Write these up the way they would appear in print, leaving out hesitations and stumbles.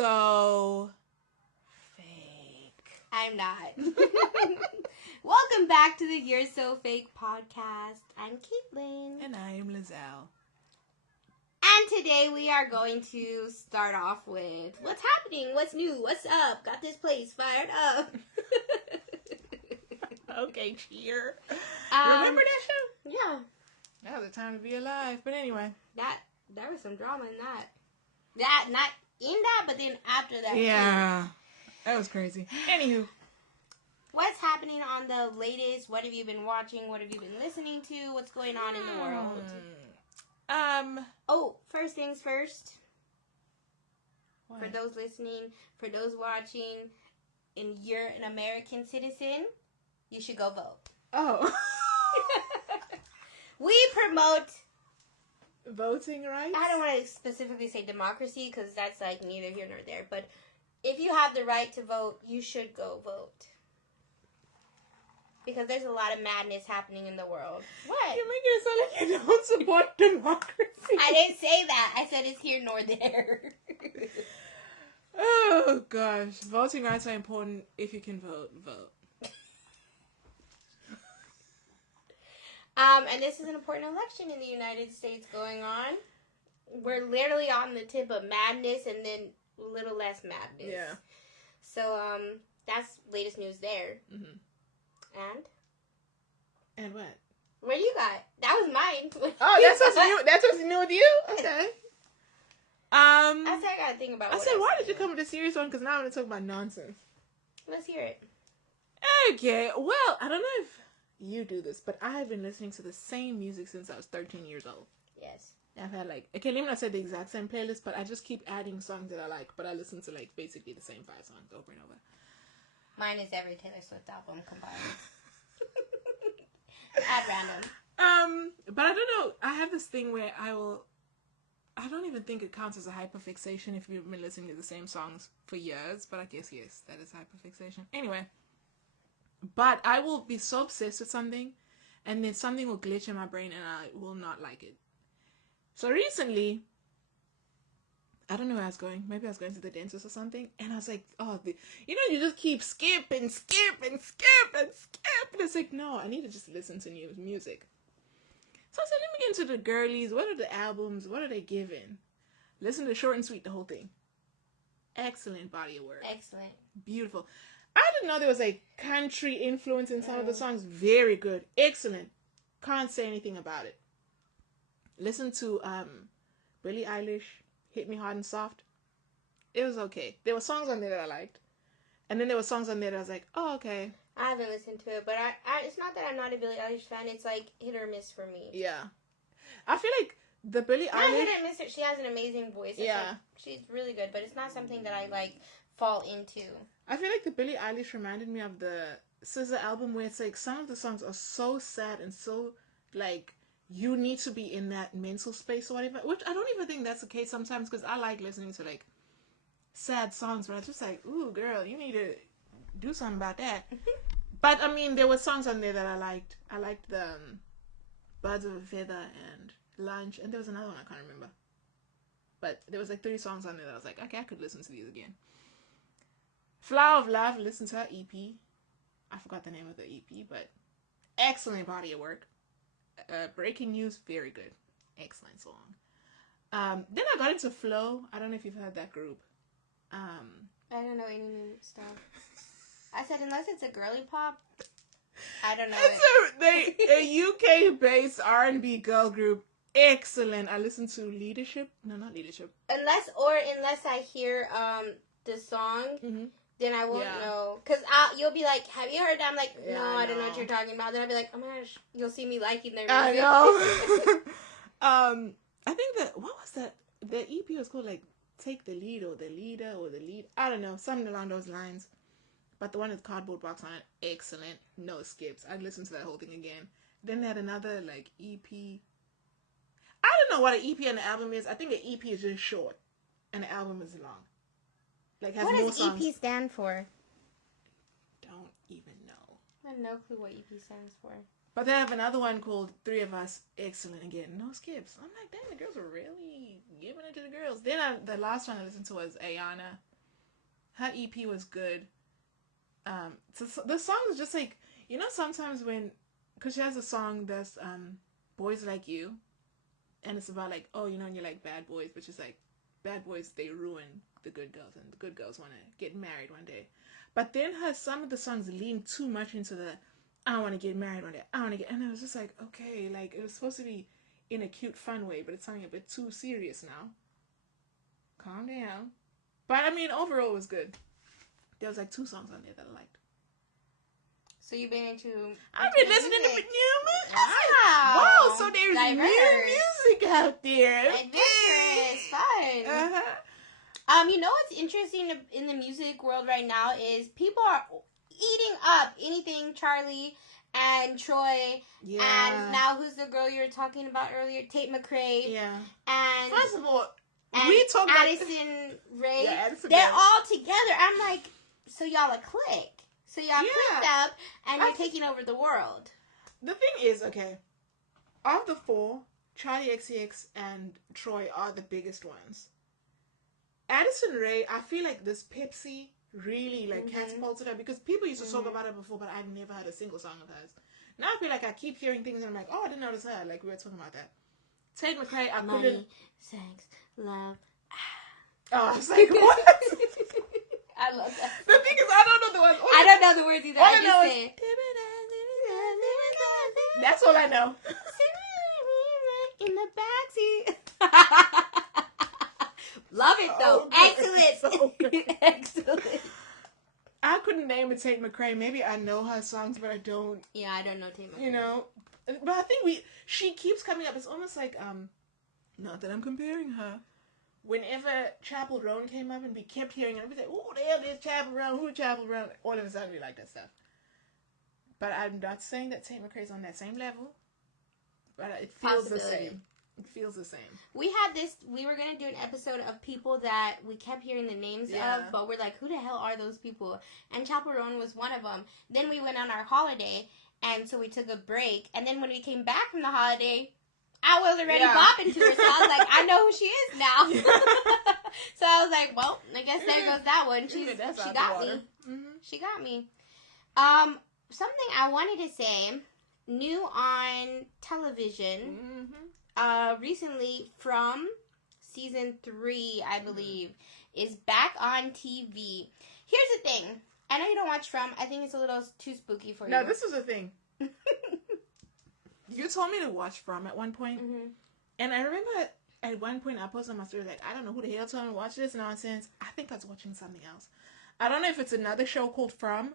so fake. I'm not. Welcome back to the You're So Fake podcast. I'm Caitlin. And I am Lizelle. And today we are going to start off with what's happening, what's new, what's up, got this place fired up. Okay, cheer. Remember that show? Yeah. That was a time to be alive. But anyway. There was some drama in that. Not in that, but then after that. Yeah. Too. That was crazy. Anywho. What's happening on the latest? What have you been watching? What have you been listening to? What's going on in the world? Oh, first things first. What? For those listening, for those watching, and you're an American citizen, you should go vote. Oh. We promote voting rights? I don't want to specifically say democracy because that's like neither here nor there. But if you have the right to vote, you should go vote. Because there's a lot of madness happening in the world. What? You make it sound like you don't support democracy. I didn't say that. I said it's here nor there. Oh, gosh. Voting rights are important. If you can vote, vote. And this is an important election in the United States going on. We're literally on the tip of madness and then a little less madness. Yeah. So, that's latest news there. Mm-hmm. And what? What do you got? That was mine. Oh, that's what's new. That's what's new with you. Okay. I said I gotta think about. I said, why did you come with a serious one? Because now I'm gonna talk about nonsense. Let's hear it. Okay. Well, I don't know if you do this, but I have been listening to the same music since I was 13 years old. Yes. I've had let me not say the exact same playlist, but I just keep adding songs that I like. But I listen to basically the same 5 songs over and over. Mine is every Taylor Swift album combined. At random. But I don't know. I have this thing where I don't even think it counts as a hyperfixation if you've been listening to the same songs for years. But I guess, yes, that is hyperfixation. Anyway. But I will be so obsessed with something, and then something will glitch in my brain, and I will not like it. So recently, I don't know where I was going. Maybe I was going to the dentist or something. And I was like, you just keep skip and skip and skip and skip. And it's like, no, I need to just listen to new music. So I said, let me get into the girlies. What are the albums? What are they giving? Listen to Short and Sweet, the whole thing. Excellent body of work. Excellent. Beautiful. I didn't know there was a country influence in some of the songs. Very good. Excellent. Can't say anything about it. Listen to Billie Eilish. Hit Me Hard and Soft. It was okay. There were songs on there that I liked. And then there were songs on there that I was like, oh, okay. I haven't listened to it, but I it's not that I'm not a Billie Eilish fan. It's like hit or miss for me. Yeah. I feel like the Billie Eilish... Not hit or miss it. She has an amazing voice. Yeah. She's really good, but it's not something that I, fall into. I feel like the Billie Eilish reminded me of the SZA album where it's like some of the songs are so sad and so, you need to be in that mental space or whatever, which I don't even think that's the case sometimes because I like listening to sad songs where I'm just like, ooh girl, you need to do something about that. But I mean, there were songs on there that I liked. I liked the Birds of a Feather and Lunch, and there was another one I can't remember, but there was 3 songs on there that I was like, okay, I could listen to these again. Flower of Love, listen to her EP. I forgot the name of the EP, but excellent body of work. Breaking News, very good. Excellent song. Then I got into Flow. I don't know if you've heard that group. I don't know any new stuff. I said unless it's a girly pop, I don't know. It's a UK-based R&B girl group. Excellent. I listened to Leadership. No, not Leadership. Unless I hear the song, then I won't know. Because you'll be like, have you heard that? I'm like, no, I don't know what you're talking about. Then I'll be like, oh my gosh, you'll see me liking their music. I know. I think what was that? The EP was called Take the Lead or The Leader or The Lead. I don't know. Something along those lines. But the one with Cardboard Box on it, excellent. No skips. I'd listen to that whole thing again. Then they had another EP. I don't know what an EP and an album is. I think an EP is just short. And an album is long. Has what more does songs. EP stand for? Don't even know. I have no clue what EP stands for. But they have another one called 3 of Us. Excellent again. No skips. I'm like, damn, the girls are really giving it to the girls. Then the last one I listened to was Ayana. her EP was good. So the song is just like, you know, sometimes when, because she has a song that's Boys Like You, and it's about like, oh, you know, and you like bad boys, but she's like, bad boys, they ruin the good girls, and the good girls want to get married one day. But then some of the songs lean too much into the, I want to get married one day, I want to get, and it was just like, okay, like, it was supposed to be in a cute, fun way, but it's sounding a bit too serious now. Calm down. But I mean, overall, it was good. There was like 2 songs on there that I liked. So you've been into I've been listening to new music. Wow. Wow, so there's diverse. new music out there. Adventurous, fun. You know what's interesting in the music world right now is people are eating up anything Charlie and Troy, and now who's the girl you were talking about earlier, Tate McRae. Yeah. And first of all, and we talk about Addison Rae. Yeah, Addison They're Rae. all together. I'm like, so y'all a clique. So y'all clicked up, and you're taking over the world. The thing is, okay, of the 4, Charlie XCX and Troy are the biggest ones. Addison Rae, I feel like this Pepsi really like catapulted her, because people used to talk about her before, but I've never heard a single song of hers. Now I feel like I keep hearing things and I'm like, oh, I didn't notice her. Like, we were talking about that. Tate McRae, I Money, couldn't. sex, love. Oh, I was like, what? I love that. The thing is, I don't know the words. I don't know the words either. I just say. That's all I know. In the backseat. Love it though. Excellent. So good. Excellent. I couldn't name a Tate McRae. Maybe I know her songs, but I don't. Yeah, I don't know Tate McRae. You know, but I think she keeps coming up. It's almost like not that I'm comparing her. Whenever Chapel Roan came up and we kept hearing it, we said, "Oh, the hell is Chapel Roan? Who Chapel Roan?" All of a sudden, we like that stuff. But I'm not saying that Tate McRae's on that same level. But it feels the same. It feels the same. We were going to do an episode of people that we kept hearing the names of, but we're like, who the hell are those people? And Chapel Roan was one of them. Then we went on our holiday, and so we took a break. And then when we came back from the holiday, I was already bopping to her, so I was like, I know who she is now. So I was like, well, I guess there goes that one. She got me. Mm-hmm. She got me. Something I wanted to say, new on television, recently from season 3, I believe, is back on TV. Here's the thing. I know you don't watch From. I think it's a little too spooky for you. No, this is the thing. You told me to watch From at one point. And I remember at one point I posted on my story, like, I don't know who the hell told me to watch this nonsense. I think I was watching something else. I don't know if it's another show called From,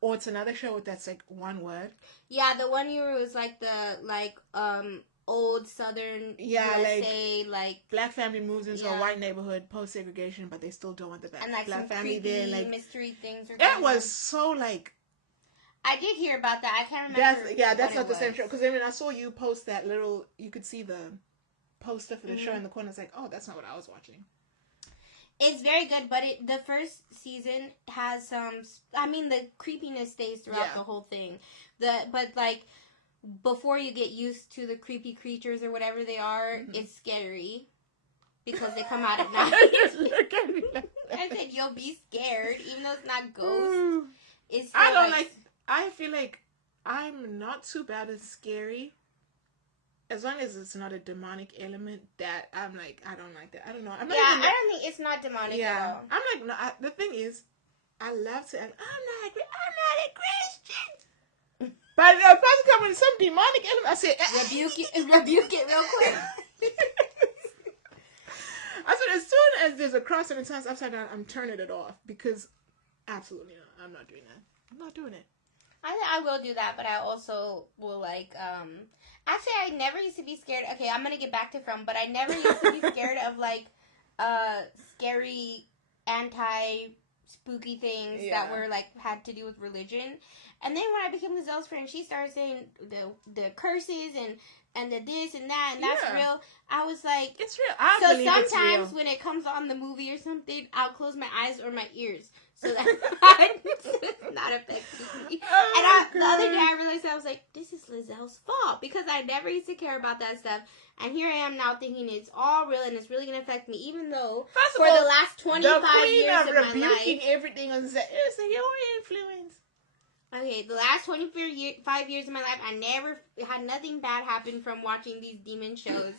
or it's another show that's like one word. Yeah, the one you were was like the old Southern USA, like black family moves into a white neighborhood post segregation, but they still don't want the black, and like black some family creepy there. Like mystery things. It was so like. I did hear about that. I can't remember. That's not the same show. Because I mean, I saw you post that little. You could see the poster for the show in the corner. It's like, oh, that's not what I was watching. It's very good, but the first season has some. I mean, the creepiness stays throughout the whole thing. But like before you get used to the creepy creatures or whatever they are, it's scary because they come out at night. I said you'll be scared, even though it's not ghosts. It's I don't like. I feel like I'm not too bad at scary. As long as it's not a demonic element, that I'm like, I don't like that. I don't know. I'm not I don't think it's not demonic at all. I'm like, no, the thing is, I love to. I'm not a Christian. But if I come with some demonic element, I say, rebuke it real quick. I said, as soon as there's a cross and it turns upside down, I'm turning it off because absolutely not. I'm not doing that. I'm not doing it. I will do that, but I also will like, actually I never used to be scared. Okay, I'm gonna get back to From, but I never used to be scared of like, scary, spooky things that were like, had to do with religion. And then when I became Lizelle's friend, she started saying the curses and the this and that, and that's real. I was like, it's real. So sometimes when it comes on the movie or something, I'll close my eyes or my ears So that's not affecting me. Oh, and the other day I realized I was like, this is Lizelle's fault because I never used to care about that stuff. And here I am now thinking it's all real and it's really going to affect me, even though for the last 25 years of my life, everything on set. It's your influence. Okay, the last 25 years of my life, I never had nothing bad happen from watching these demon shows.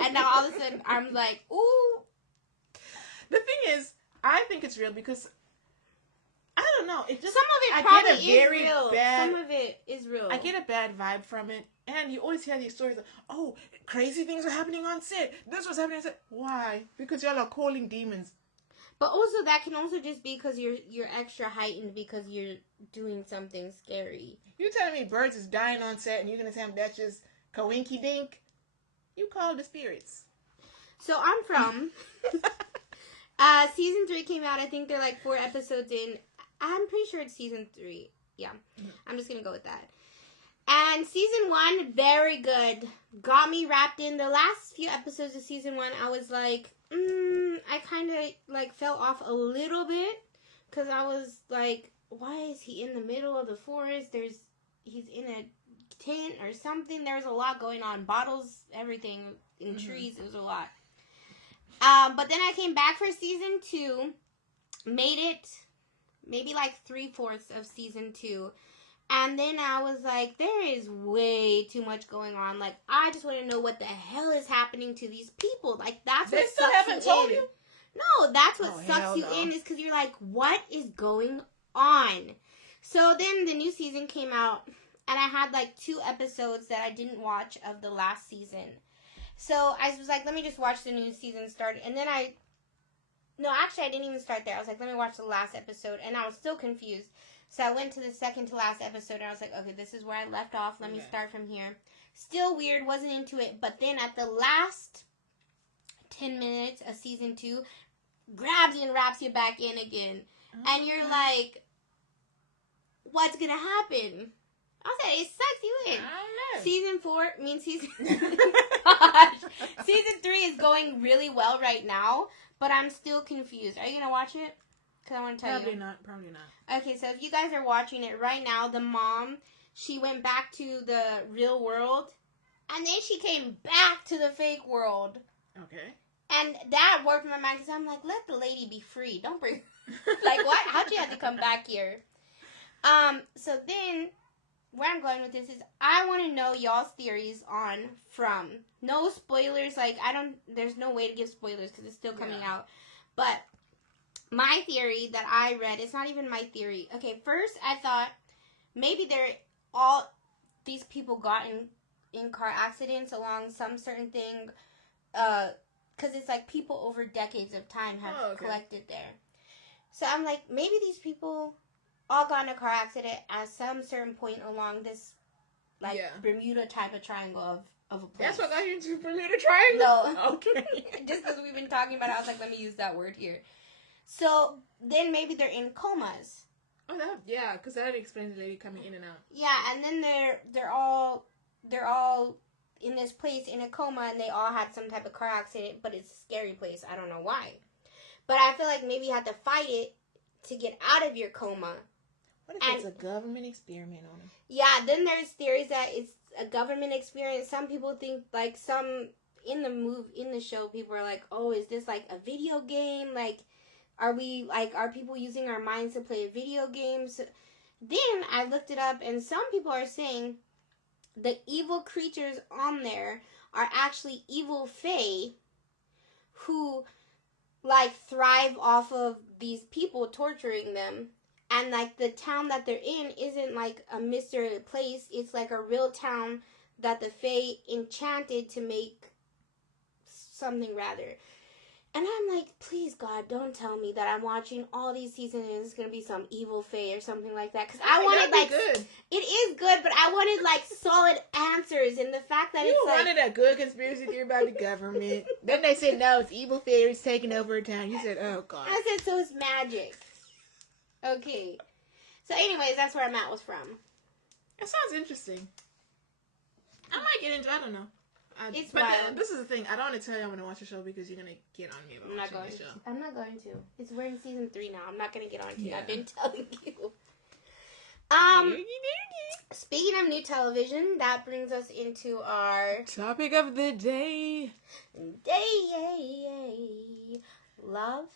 And now all of a sudden, I'm like, ooh. The thing is, I think it's real because I don't know. It just some of it probably is real. Some of it is real. I get a bad vibe from it, and you always hear these stories of, oh, crazy things are happening on set. This was happening on set. Why? Because y'all are calling demons. But also, that can also just be because you're extra heightened because you're doing something scary. You telling me birds is dying on set, and you're gonna tell me that's just coinky dink? You call the spirits. So I'm from. Season 3 came out. I think they're like 4 episodes in. I'm pretty sure it's season 3. Yeah. I'm just going to go with that. And season 1, very good. Got me wrapped in. The last few episodes of season 1, I was like, I kind of like fell off a little bit. Because I was like, why is he in the middle of the forest? He's in a tent or something. There was a lot going on. Bottles, everything, in trees. It was a lot. But then I came back for season 2. Made it maybe like 3/4 of season 2. And then I was like, there is way too much going on. Like, I just want to know what the hell is happening to these people. Like, that's what still haven't told you? No, that's what sucks you in is because you're like, what is going on? So then the new season came out, and I had like 2 episodes that I didn't watch of the last season. So I was like, let me just watch the new season start. And then I didn't even start there. I was like, let me watch the last episode. And I was still confused. So I went to the second to last episode. And I was like, okay, this is where I left off. Let me start from here. Still weird. Wasn't into it. But then at the last 10 minutes of season 2, grabs you and wraps you back in again. And you're like, what's going to happen? I said, it sucks you in. I don't know. Season 4 means season... Gosh. Season 3 is going really well right now, but I'm still confused. Are you going to watch it? Because I want to tell you. Probably not. Okay, so if you guys are watching it right now, the mom, she went back to the real world, and then she came back to the fake world. Okay. And that worked in my mind, because I'm like, let the lady be free. Don't bring... Like, what? How'd you have to come back here? So then... Where I'm going with this is I want to know y'all's theories on From. No spoilers. Like, there's no way to give spoilers because it's still coming out. But my theory that I read, it's not even my theory. Okay, first I thought maybe these people got in car accidents along some certain thing. Because it's like people over decades of time have collected there. So I'm like, maybe these people... all got in a car accident at some certain point along this, Bermuda type of triangle of a place. That's what got you into Bermuda Triangle? No. Okay. Just because we've been talking about it, I was like, let me use that word here. So, then maybe they're in comas. Oh, because that explains the lady coming in and out. Yeah, and then they're all in this place in a coma, and they all had some type of car accident, but it's a scary place. I don't know why. But I feel like maybe you have to fight it to get out of your coma. What if it's a government experiment on him? Yeah, then there's theories that it's a government experiment. Some people think, like, in the show, people are like, oh, is this like a video game? Like, are people using our minds to play video games? Then I looked it up, and some people are saying the evil creatures on there are actually evil fae who, like, thrive off of these people torturing them. And, like, the town that they're in isn't, like, a mystery place. It's, like, a real town that the Fae enchanted to make something rather. And I'm like, please, God, don't tell me that I'm watching all these seasons and it's going to be some evil Fae or something like that. Because I wanted, like... good. It is good, but I wanted, like, solid answers. And the fact that you wanted a good conspiracy theory about the government. Then they said, no, it's evil fairies taking over a town. You said, oh, God. I said, so it's magic. Okay. So anyways, that's where Matt was from. That sounds interesting. I might get into I don't know. This is the thing. I don't want to tell you I'm going to watch a show because you're going to get on me about watching the show. I'm not going to. We're in season 3 now. I'm not going to get on to you. I've been telling you. Speaking of new television, that brings us into our topic of the day. Love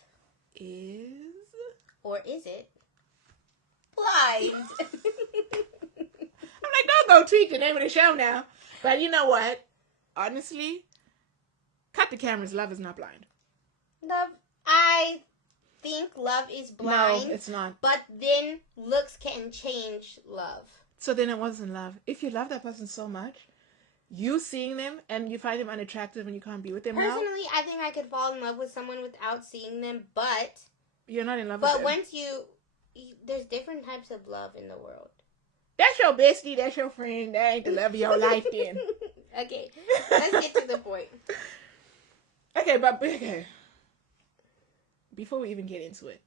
is, or is it, blind? I'm like, don't go tweak the name of the show now. But you know what? Honestly, cut the cameras. Love is not blind. I think love is blind. No, it's not. But then looks can change love. So then it wasn't love. If you love that person so much, you seeing them and you find them unattractive and you can't be with them Personally, I think I could fall in love with someone without seeing them, but you're not in love with them. But once there's different types of love in the world. That's your bestie, that's your friend, that ain't the love of your life then. Okay, let's get to the point. Okay. Before we even get into it,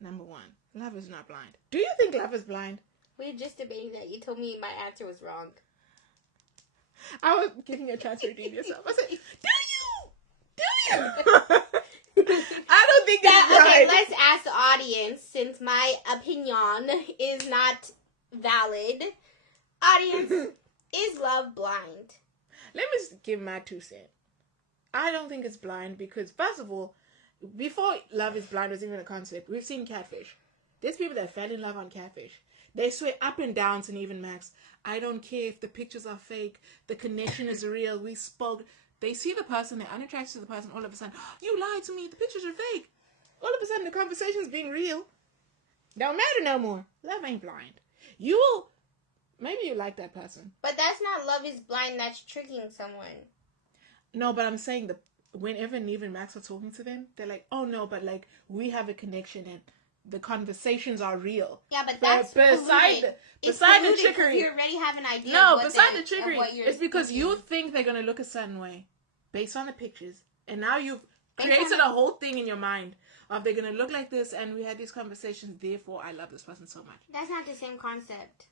number 1, love is not blind. Do you think love is blind? We were just debating that. You told me my answer was wrong. I was giving you a chance to redeem yourself. I said, do you? I don't think that's blind. Okay, let's ask the audience, since my opinion is not valid. Audience, is love blind? Let me give my 2 cents. I don't think it's blind because, first of all, before love is blind was even a concept, we've seen Catfish. There's people that fell in love on Catfish. They swear up and down to even Max, I don't care if the pictures are fake, the connection is real, we spoke. They see the person, they're unattracted to the person, all of a sudden, you lied to me, the pictures are fake. All of a sudden, the conversation's being real. Don't matter no more. Love ain't blind. Maybe you like that person. But that's not love is blind, that's tricking someone. No, but I'm saying whenever Neve and Max are talking to them, they're like, oh no, but like, we have a connection and the conversations are real. Yeah, but that's beside the trickery. You already have an idea. No, beside the trickery, it's because you think they're gonna look a certain way based on the pictures, and now you've created a whole thing in your mind of they're gonna look like this, and we had these conversations. Therefore, I love this person so much. That's not the same concept.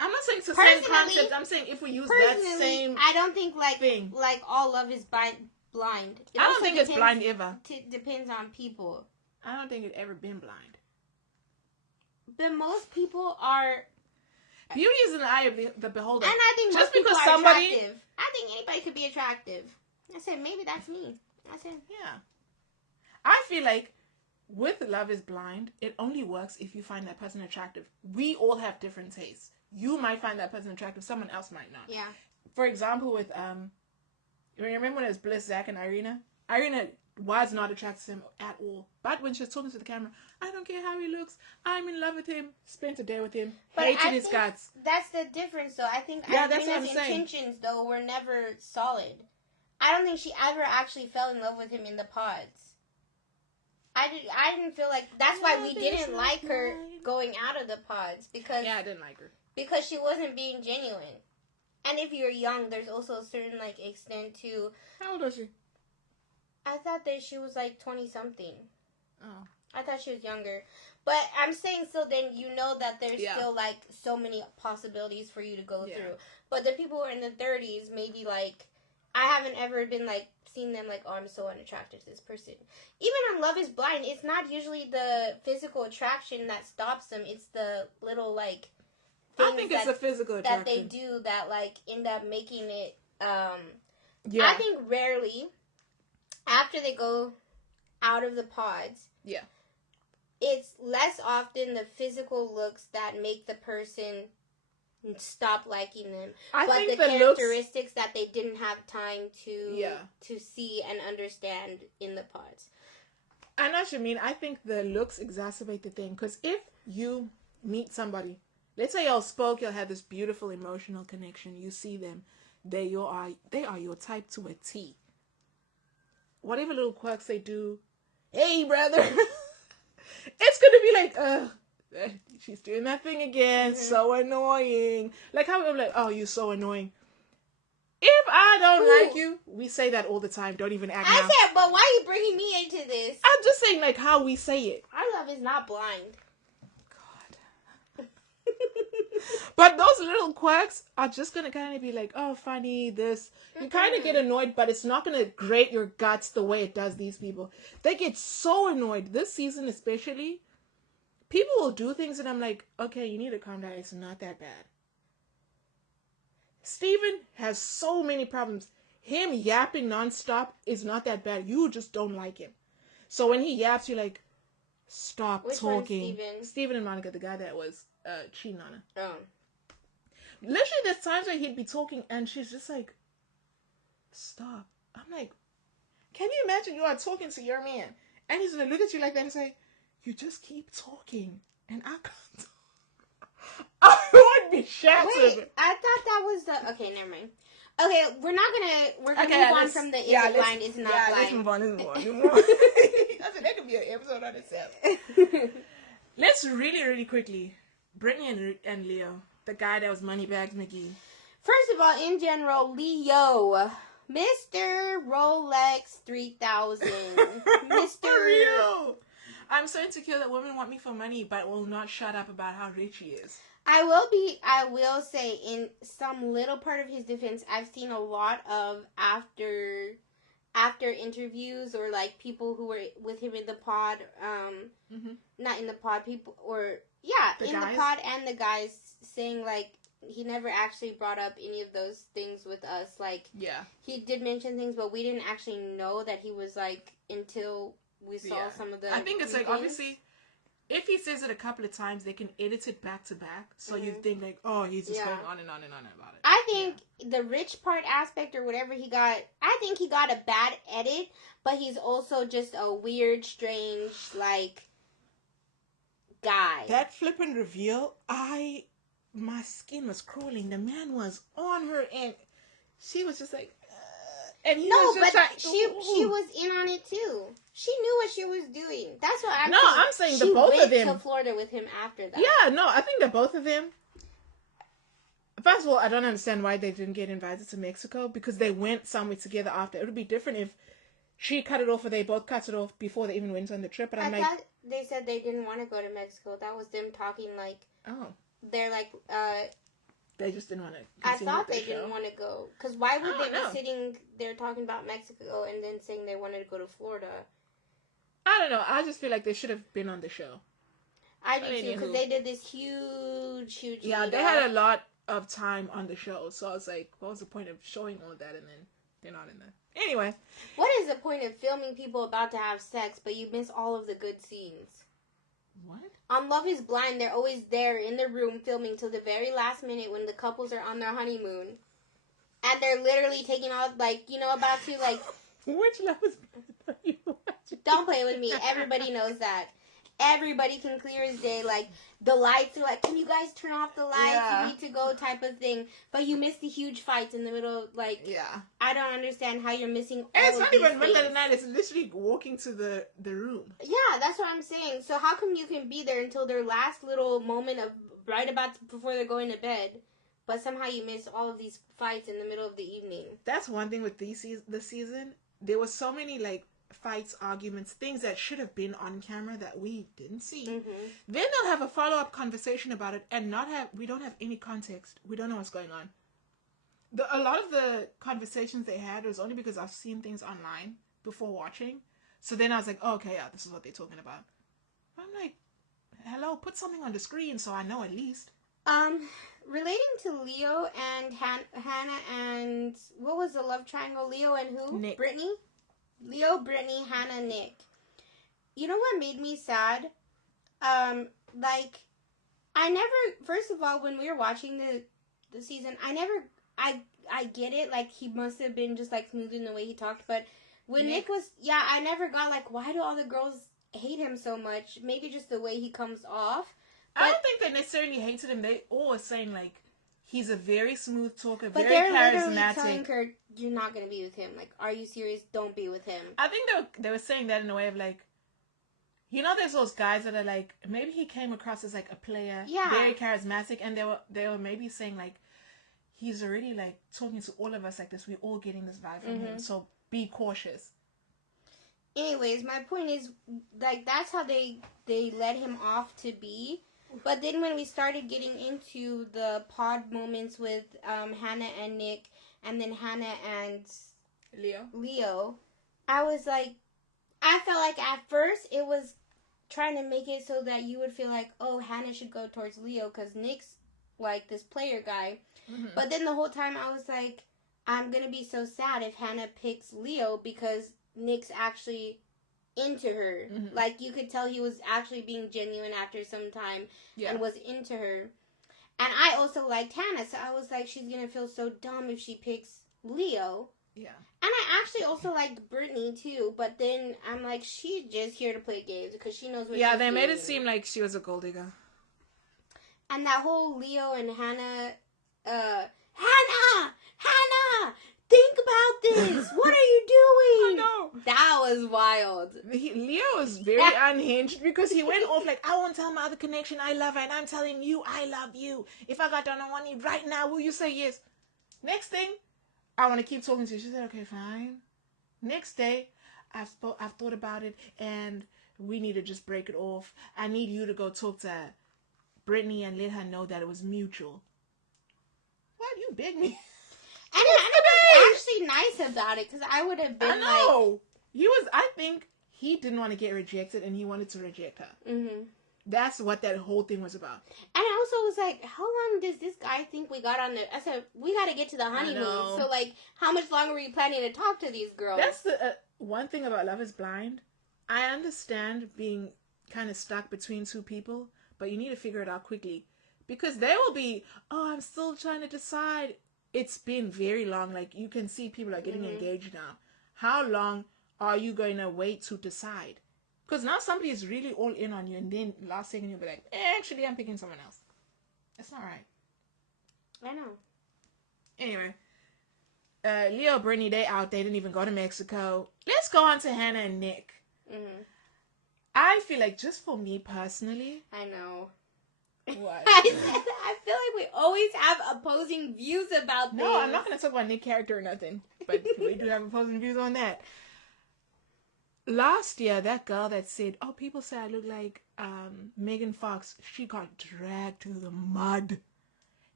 I'm not saying it's the same concept. I'm saying if we use that same. I don't think thing. Like all love is blind. I don't think it's blind ever. Depends on people. I don't think it's ever been blind. But most people are. Beauty is in the eye of the beholder. And I think just because somebody. Attractive. I think anybody could be attractive. I said maybe that's me. I said yeah. I feel like with Love is Blind, it only works if you find that person attractive. We all have different tastes. You might find that person attractive. Someone else might not. Yeah. For example, with you remember when it was Bliss, Zach, and Irina? Irina was not attracted to him at all. But when she was talking to the camera, I don't care how he looks. I'm in love with him. Spent a day with him. Hated his guts. That's the difference, though. I think Irina's intentions, though, were never solid. I don't think she ever actually fell in love with him in the pods. I didn't feel like... That's why we didn't like her going out of the pods. Because yeah, I didn't like her. Because she wasn't being genuine. And if you're young, there's also a certain, like, extent to... How old was she? I thought that she was, like, 20-something. Oh. I thought she was younger. But I'm saying still then you know that there's still, like, so many possibilities for you to go through. But the people who are in the 30s, maybe, like... I haven't ever been, like, seen them, like, oh, I'm so unattracted to this person. Even on Love is Blind, it's not usually the physical attraction that stops them. It's the little, like... I think it's a physical attraction. That they do that, like, end up making it, I think rarely, after they go out of the pods, it's less often the physical looks that make the person stop liking them. But the characteristics that they didn't have time to see and understand in the pods. I know what you mean. I think the looks exacerbate the thing. Because if you meet somebody... Let's say y'all spoke, y'all had this beautiful emotional connection. You see them. They are your type to a T. Whatever little quirks they do, hey, brother. It's going to be like, she's doing that thing again. Mm-hmm. So annoying. Like how I'm like, oh, you're so annoying. If I don't like you, we say that all the time. Don't even act now. I said, but why are you bringing me into this? I'm just saying like how we say it. Our love is not blind. But those little quirks are just gonna kind of be like, oh, funny, this. You kind of get annoyed, but it's not gonna grate your guts the way it does these people. They get so annoyed. This season especially, people will do things and I'm like, okay, you need to calm down. It's not that bad. Steven has so many problems. Him yapping nonstop is not that bad. You just don't like him. So when he yaps, you're like, stop Which talking. Steven? Steven and Monica, the guy that was cheating on her. Oh. Literally, there's times where he'd be talking and she's just like, stop. I'm like, can you imagine you are talking to your man and he's gonna look at you like that and say, you just keep talking and I can't talk. I would be shattered. Wait, I thought that was the... Okay, never mind. Okay, we're gonna move on from the is it blind, is not blind. Let's move on. I said that could be an episode on itself. Let's really quickly, Brittany and Leo, the guy that was Moneybags McGee. First of all, in general, Leo, Mr. Rolex 3000, Mr. For real. I'm so insecure that women want me for money, but will not shut up about how rich he is. I will say, in some little part of his defense, I've seen a lot of after interviews or like people who were with him in the pod, not in the pod, people or the pod and the guys saying like he never actually brought up any of those things with us. Like he did mention things, but we didn't actually know that he was like until we saw some of the. I think it's like obviously. If he says it a couple of times, they can edit it back to back. So you think like, oh, he's just going on and on and on about it. I think the rich part aspect or whatever he got, I think he got a bad edit, but he's also just a weird, strange, like, guy. That flippant reveal, my skin was crawling. The man was on her and she was just like, and he was just like, she was in on it too. She knew what she was doing. That's what I'm saying. No, I'm saying the both of them. She went to Florida with him after that. Yeah, no, I think the both of them. First of all, I don't understand why they didn't get invited to Mexico because they went somewhere together after. It would be different if she cut it off or they both cut it off before they even went on the trip. But I thought they said they didn't want to go to Mexico. That was them talking like. Oh. They're like. They just didn't want to. I thought they didn't want to go because why would they be sitting there talking about Mexico and then saying they wanted to go to Florida? I don't know. I just feel like they should have been on the show. I do too because they did this huge. Yeah, they had a lot of time on the show, so I was like, what was the point of showing all of that and then they're not in there? Anyway, what is the point of filming people about to have sex, but you miss all of the good scenes? What? On Love is Blind, they're always there in the room filming till the very last minute when the couples are on their honeymoon. And they're literally taking all, like, about to, like... Which Love is Blind are you watching? Don't play with me. Everybody knows that. Everybody can clear as day. Like, the lights are like, can you guys turn off the lights? Yeah. You need to go type of thing. But you miss the huge fights in the middle. Like, I don't understand how you're missing all and it's of not these even middle of things. the night. It's literally walking to the room. Yeah, that's what I'm saying. So how come you can be there until their last little moment of before they're going to bed, but somehow you miss all of these fights in the middle of the evening? That's one thing with this season. There were so many, like, fights, arguments, things that should have been on camera that we didn't see. Then they'll have a follow-up conversation about it and we don't have any context. We don't know what's going on. A lot of the conversations they had was only because I've seen things online before watching. So then I was like, oh, okay, yeah, this is what they're talking about. I'm like, hello, put something on the screen so I know at least. Relating to Leo and Hannah and what was the love triangle? Leo and who? Nick. Brittany? Leo, Brittany, Hannah, Nick. You know what made me sad? First of all, when we were watching the season, I get it, like, he must have been just, like, smooth in the way he talked, but when Nick was, I never got, like, why do all the girls hate him so much? Maybe just the way he comes off. But I don't think they necessarily hated him. They all were saying, like, he's a very smooth talker, but very charismatic. But they're literally telling her, you're not going to be with him. Like, are you serious? Don't be with him. I think they were saying that in a way of, like, there's those guys that are, like, maybe he came across as, like, a player, very charismatic, and they were maybe saying, like, he's already, like, talking to all of us like this. We're all getting this vibe from him, so be cautious. Anyways, my point is, like, that's how they led him off to be. But then when we started getting into the pod moments with Hannah and Nick, and then Hannah and Leo, I was like, I felt like at first it was trying to make it so that you would feel like, oh, Hannah should go towards Leo because Nick's like this player guy. Mm-hmm. But then the whole time I was like, I'm going to be so sad if Hannah picks Leo because Nick's actually into her. Mm-hmm. Like, you could tell he was actually being genuine after some time and was into her. And I also liked Hannah, so I was like, she's going to feel so dumb if she picks Leo. Yeah. And I actually also liked Brittany, too, but then I'm like, she's just here to play games because she knows what she's doing. Yeah, they made it seem like she was a gold digger. And that whole Leo and Hannah, Hannah! Think about this! What are you doing? I know. That was wild. Leo was very unhinged because he went off like, I won't tell my other connection I love her, and I'm telling you I love you. If I got down on one knee right now, will you say yes? Next thing, I want to keep talking to you. She said, okay, fine. Next day, I've thought about it, and we need to just break it off. I need you to go talk to Brittany and let her know that it was mutual. What? You beg me? And Hannah was actually nice about it because I would have been I think he didn't want to get rejected and he wanted to reject her. Mm-hmm. That's what that whole thing was about. And I also was like, how long does this guy think we got on the... I said, we got to get to the honeymoon. So, like, how much longer were you planning to talk to these girls? That's the one thing about Love is Blind. I understand being kind of stuck between two people, but you need to figure it out quickly. Because they will be, oh, I'm still trying to decide. It's been very long. Like, you can see people are getting engaged now. How long are you going to wait to decide? Because now somebody is really all in on you, and then last second you'll be like, actually, I'm picking someone else. That's not right. I know. Anyway, Leo, Brittany, they out. They didn't even go to Mexico. Let's go on to Hannah and Nick. Mm-hmm. I feel like, just for me personally... I know. What? I feel like we always have opposing views about things. No, I'm not going to talk about Nick's character or nothing. But we do have opposing views on that. Last year, that girl that said, oh, people say I look like Megan Fox, she got dragged to the mud.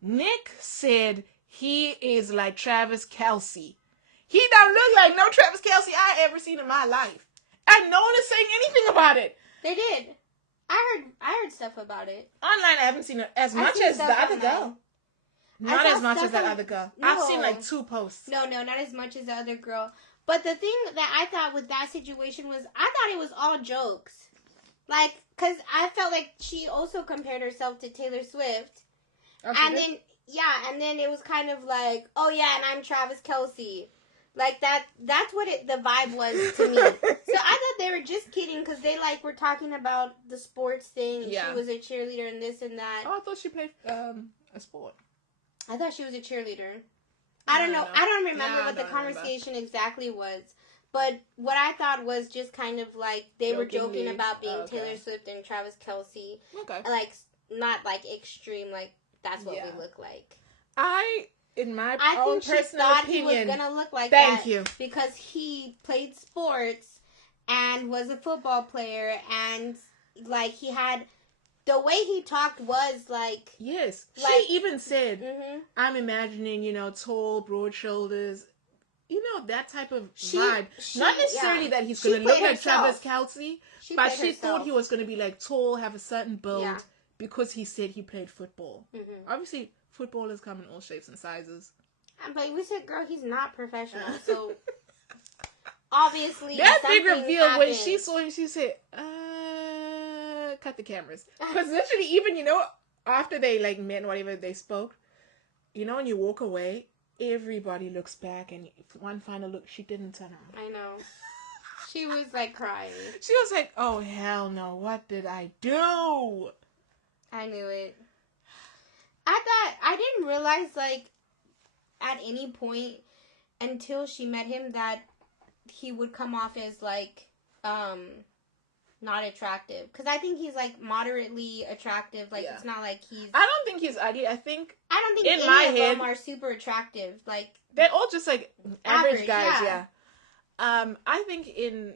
Nick said he is like Travis Kelce. He don't look like no Travis Kelce I ever seen in my life. And no one is saying anything about it. They did. I heard stuff about it. Online, I haven't seen it as much as the other girl. Not as much as that other girl. No. I've seen like 2 posts. No, not as much as the other girl. But the thing that I thought with that situation was, I thought it was all jokes. Like, because I felt like she also compared herself to Taylor Swift. Oh, and then, and then it was kind of like, oh yeah, and I'm Travis Kelce. Like, that's what the vibe was to me. So I thought they were just kidding because they, like, were talking about the sports thing. And she was a cheerleader and this and that. Oh, I thought she played a sport. I thought she was a cheerleader. I don't know. I don't remember what the conversation exactly was. But what I thought was just kind of like they were joking about being Taylor Swift and Travis Kelce. Okay. Like, not like extreme, like, that's what we look like. In my own personal opinion, he was gonna look like Thank you. Because he played sports and was a football player, and like he had the way he talked was like yes. Like, she even said, "I'm imagining tall, broad shoulders, that type of vibe. Not necessarily that he's gonna look like Travis Kelce, but she thought he was gonna be like tall, have a certain build because he said he played football. Obviously." Footballers come in all shapes and sizes. But we said, girl, he's not professional, so obviously that big reveal when she saw him, she said, cut the cameras. Because literally, even, after they, like, met, whatever they spoke, when you walk away, everybody looks back, and one final look, she didn't turn on. I know. She was, like, crying. She was like, oh, hell no, what did I do? I knew it. I didn't realize, like, at any point until she met him that he would come off as, like, not attractive. Because I think he's, like, moderately attractive. Like, it's not like he's... I don't think he's ugly. I don't think any of them are super attractive. Like, they're all just, like, average guys, yeah. I think in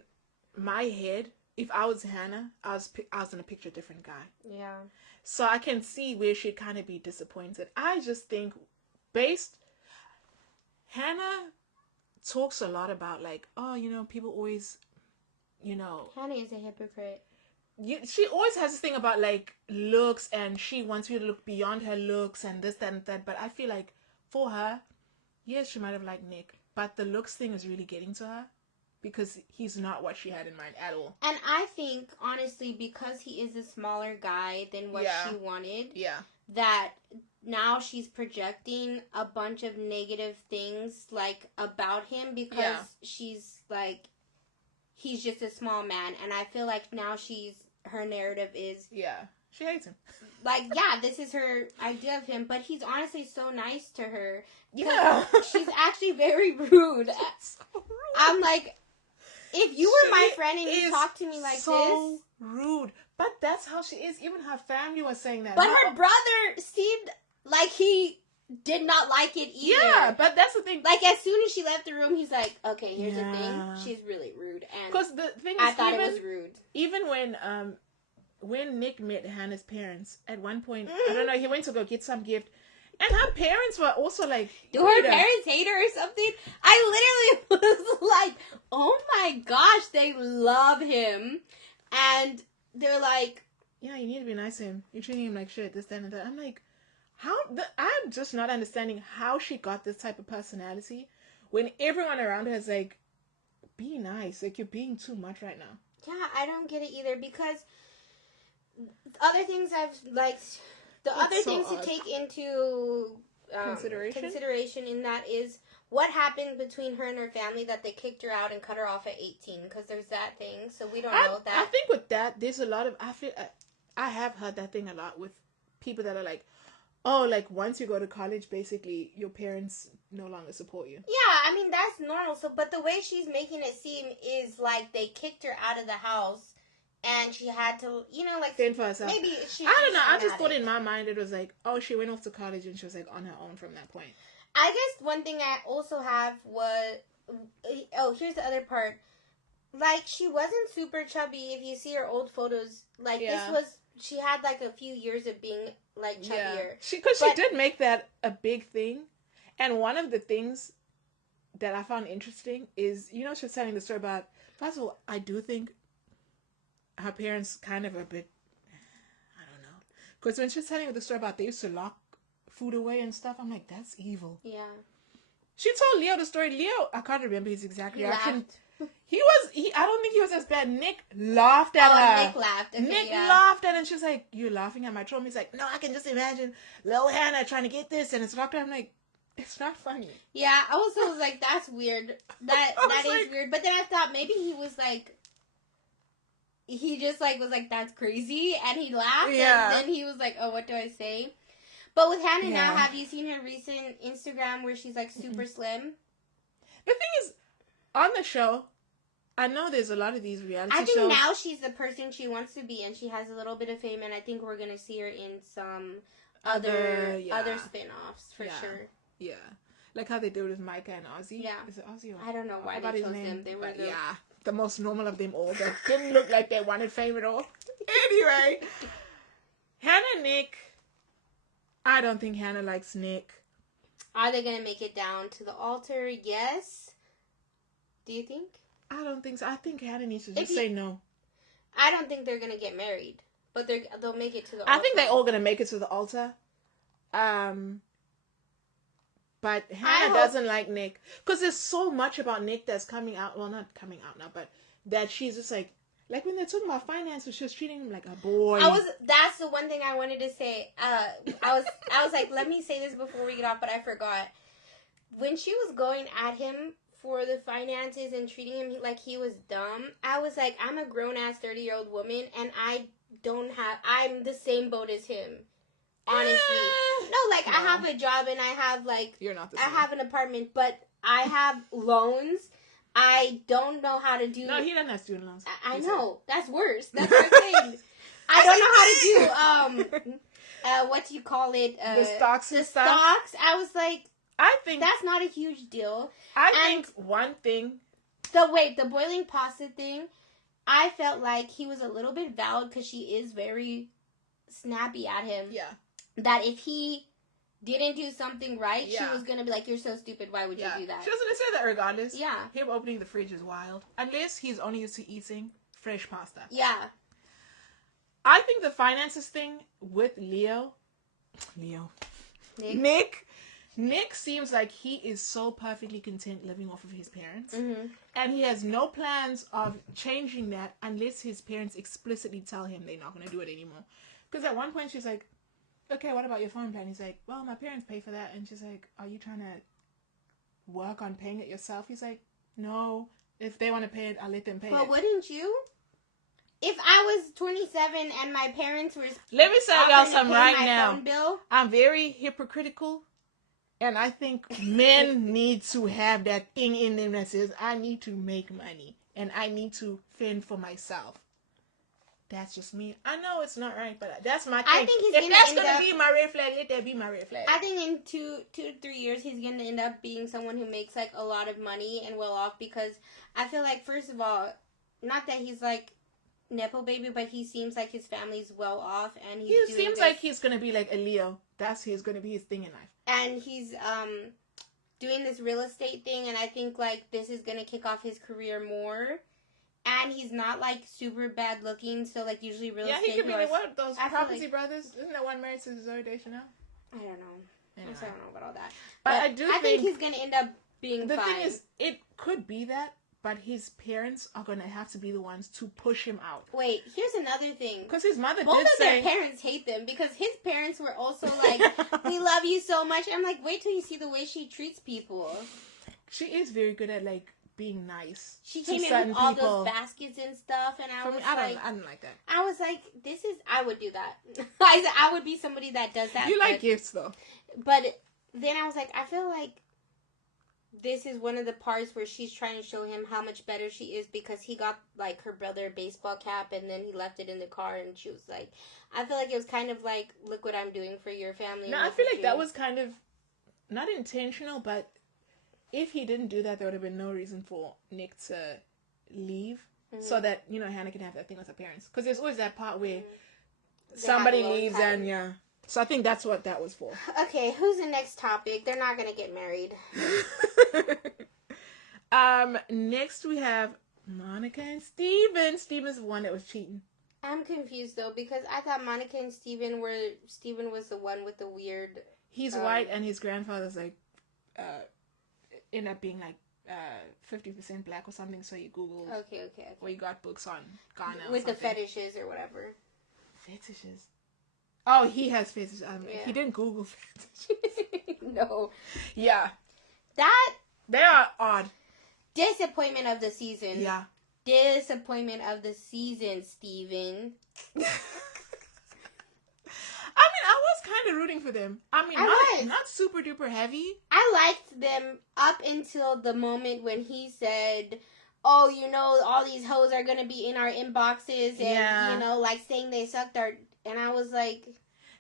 my head, if I was Hannah, I was gonna picture a different guy. Yeah. So I can see where she'd kind of be disappointed. I just think, Hannah talks a lot about like, oh, people always, Hannah is a hypocrite. She always has this thing about like looks, and she wants you to look beyond her looks and this, that, and that. But I feel like for her, yes, she might have liked Nick, but the looks thing is really getting to her because he's not what she had in mind at all. And I think, honestly, because he is a smaller guy than what she wanted, that now she's projecting a bunch of negative things like about him because she's like, he's just a small man. And I feel like now her narrative is, she hates him. Like, this is her idea of him, but he's honestly so nice to her. Yeah. She's actually very rude. So rude. I'm like, if you were my friend and you talked to me like so rude. But that's how she is. Even her family was saying that. But her brother seemed like he did not like it either. Yeah, but that's the thing. Like, as soon as she left the room, he's like, okay, here's the thing. She's really rude. And because the thing is, I thought it was rude. Even when Nick met Hannah's parents, at one point, I don't know, he went to go get some gift. And her parents were also like... Do her parents hate her or something? I literally was like, oh my gosh, they love him. And they're like... Yeah, you need to be nice to him. You're treating him like shit, this, that, and that. I'm like, I'm just not understanding how she got this type of personality when everyone around her is like, be nice. Like, you're being too much right now. Yeah, I don't get it either because other things I've liked... The other things to take into consideration in that is what happened between her and her family that they kicked her out and cut her off at 18 because there's that thing. So we don't know that. I think with that, there's a lot of... I have heard that thing a lot with people that are like, oh, like once you go to college, basically your parents no longer support you. Yeah, I mean, that's normal. So, but the way she's making it seem is like they kicked her out of the house. And she had to, like... fend for herself. Maybe she... I don't know. I just thought in my mind it was like, oh, she went off to college and she was like on her own from that point. I guess one thing I also have was... Oh, here's the other part. Like, she wasn't super chubby. If you see her old photos, like, this was... She had, like, a few years of being, like, chubbier. She did make that a big thing. And one of the things that I found interesting is, she was telling the story about... First of all, I do think... her parents kind of a bit, I don't know. Because when she was telling me the story about they used to lock food away and stuff, I'm like, that's evil. Yeah. She told Leo the story. Leo, I can't remember his exact reaction. He I don't think he was as bad. Nick laughed at her. Nick laughed. Okay, Nick laughed at her and she's like, you're laughing at my trauma. He's like, no, I can just imagine little Hannah trying to get this and it's locked up. I'm like, it's not funny. Yeah, I also was like, that's weird. That is weird. But then I thought maybe he was like, he just, like, was like, that's crazy, and he laughed, and then he was like, oh, what do I say? But with Hannah now, have you seen her recent Instagram where she's, like, super slim? The thing is, on the show, I know there's a lot of these reality shows. I think now she's the person she wants to be, and she has a little bit of fame, and I think we're going to see her in some other spin-offs, for sure. Yeah. Like how they did with Micah and Ozzy. Yeah. Is it Ozzy? I don't know why they chose them. They were the most normal of them all. That didn't look like they wanted fame at all. Anyway, Hannah and Nick. I don't think Hannah likes Nick. Are they going to make it down to the altar? Yes. Do you think? I don't think so. I think Hannah needs to just say no. I don't think they're going to get married. But they'll make it to the altar. I think they're all going to make it to the altar. But Hannah doesn't like Nick. Because there's so much about Nick that's coming out. Well, not coming out now, but that she's just like when they're talking about finances, she was treating him like a boy. That's the one thing I wanted to say. I was like, let me say this before we get off, but I forgot. When she was going at him for the finances and treating him like he was dumb, I was like, I'm a grown-ass 30-year-old woman, and I'm the same boat as him. Honestly. No, I have a job and I have, You're not the same. I have an apartment, but I have loans. I don't know how to do... No, he doesn't have student loans. I know. That's worse. That's what I'm saying. I don't know how to do, what do you call it? The stocks and stuff. Stocks. I was like... I think... That's not a huge deal. I think one thing... The boiling pasta thing... I felt like he was a little bit valid because she is very snappy at him. Yeah. That if he didn't do something right, she was gonna be like, "You're so stupid. Why would you do that?" She was gonna say that regardless. Yeah. Him opening the fridge is wild. Unless he's only used to eating fresh pasta. Yeah. I think the finances thing with Nick seems like he is so perfectly content living off of his parents. Mm-hmm. And he has no plans of changing that unless his parents explicitly tell him they're not going to do it anymore. Because at one point she's like, okay, what about your phone plan? He's like, well, my parents pay for that. And she's like, are you trying to work on paying it yourself? He's like, no. If they want to pay it, I'll let them pay it. But wouldn't you? If I was 27 and my parents were... Let me say y'all something right now. Bill, I'm very hypocritical. And I think men need to have that thing in them that says, I need to make money. And I need to fend for myself. That's just me. I know it's not right, but that's my thing. I think he's if that's going to be my red flag, let that be my red flag. I think in 2 to 3 years, he's going to end up being someone who makes, like, a lot of money and well off. Because I feel like, first of all, not that he's, like, Nepo baby, but he seems like his family's well off. And he seems like he's going to be like a Leo. That's he's going to be his thing in life. And he's doing this real estate thing, and I think, like, this is going to kick off his career more. And he's not, like, super bad looking, so, like, usually real estate... Yeah, he could be what? Those Property Brothers? Isn't that one married to Zooey Deschanel? I don't know. Anyway. I don't know about all that. But I think he's going to end up being fine. The thing is, it could be that, but his parents are going to have to be the ones to push him out. Wait, here's another thing. Because his mother Both did of say... their parents hate them, because his parents were also like, we love you so much. I'm like, wait till you see the way she treats people. She is very good at, like, being nice. She came in with all those baskets and stuff, and I don't like that. I was like, I would do that. I would be somebody that does that. You like gifts, though. But then I was like, I feel like this is one of the parts where she's trying to show him how much better she is, because he got, like, her brother a baseball cap, and then he left it in the car, and she was like, I feel like it was kind of like, look what I'm doing for your family. No, I feel like that was kind of, not intentional, but if he didn't do that, there would have been no reason for Nick to leave, so that, you know, Hannah can have that thing with her parents. Because there's always that part where somebody leaves and, So I think that's what that was for. Okay, who's the next topic? They're not going to get married. Next we have Monica and Steven. Steven's the one that was cheating. I'm confused, though, because I thought Monica and Steven was the one with the weird... He's white, and his grandfather's, like, end up being, like, 50% black or something, so he Googled... Okay. Or he got books on Ghana with the fetishes or whatever. Fetishes? Oh, he has fetishes. He didn't Google fetishes. No. Yeah. They are odd. Disappointment of the season. Yeah. Disappointment of the season, Steven. I was kind of rooting for them. Not super duper heavy. I liked them up until the moment when he said, oh, you know, all these hoes are going to be in our inboxes and, you know, like saying they sucked our... And I was like...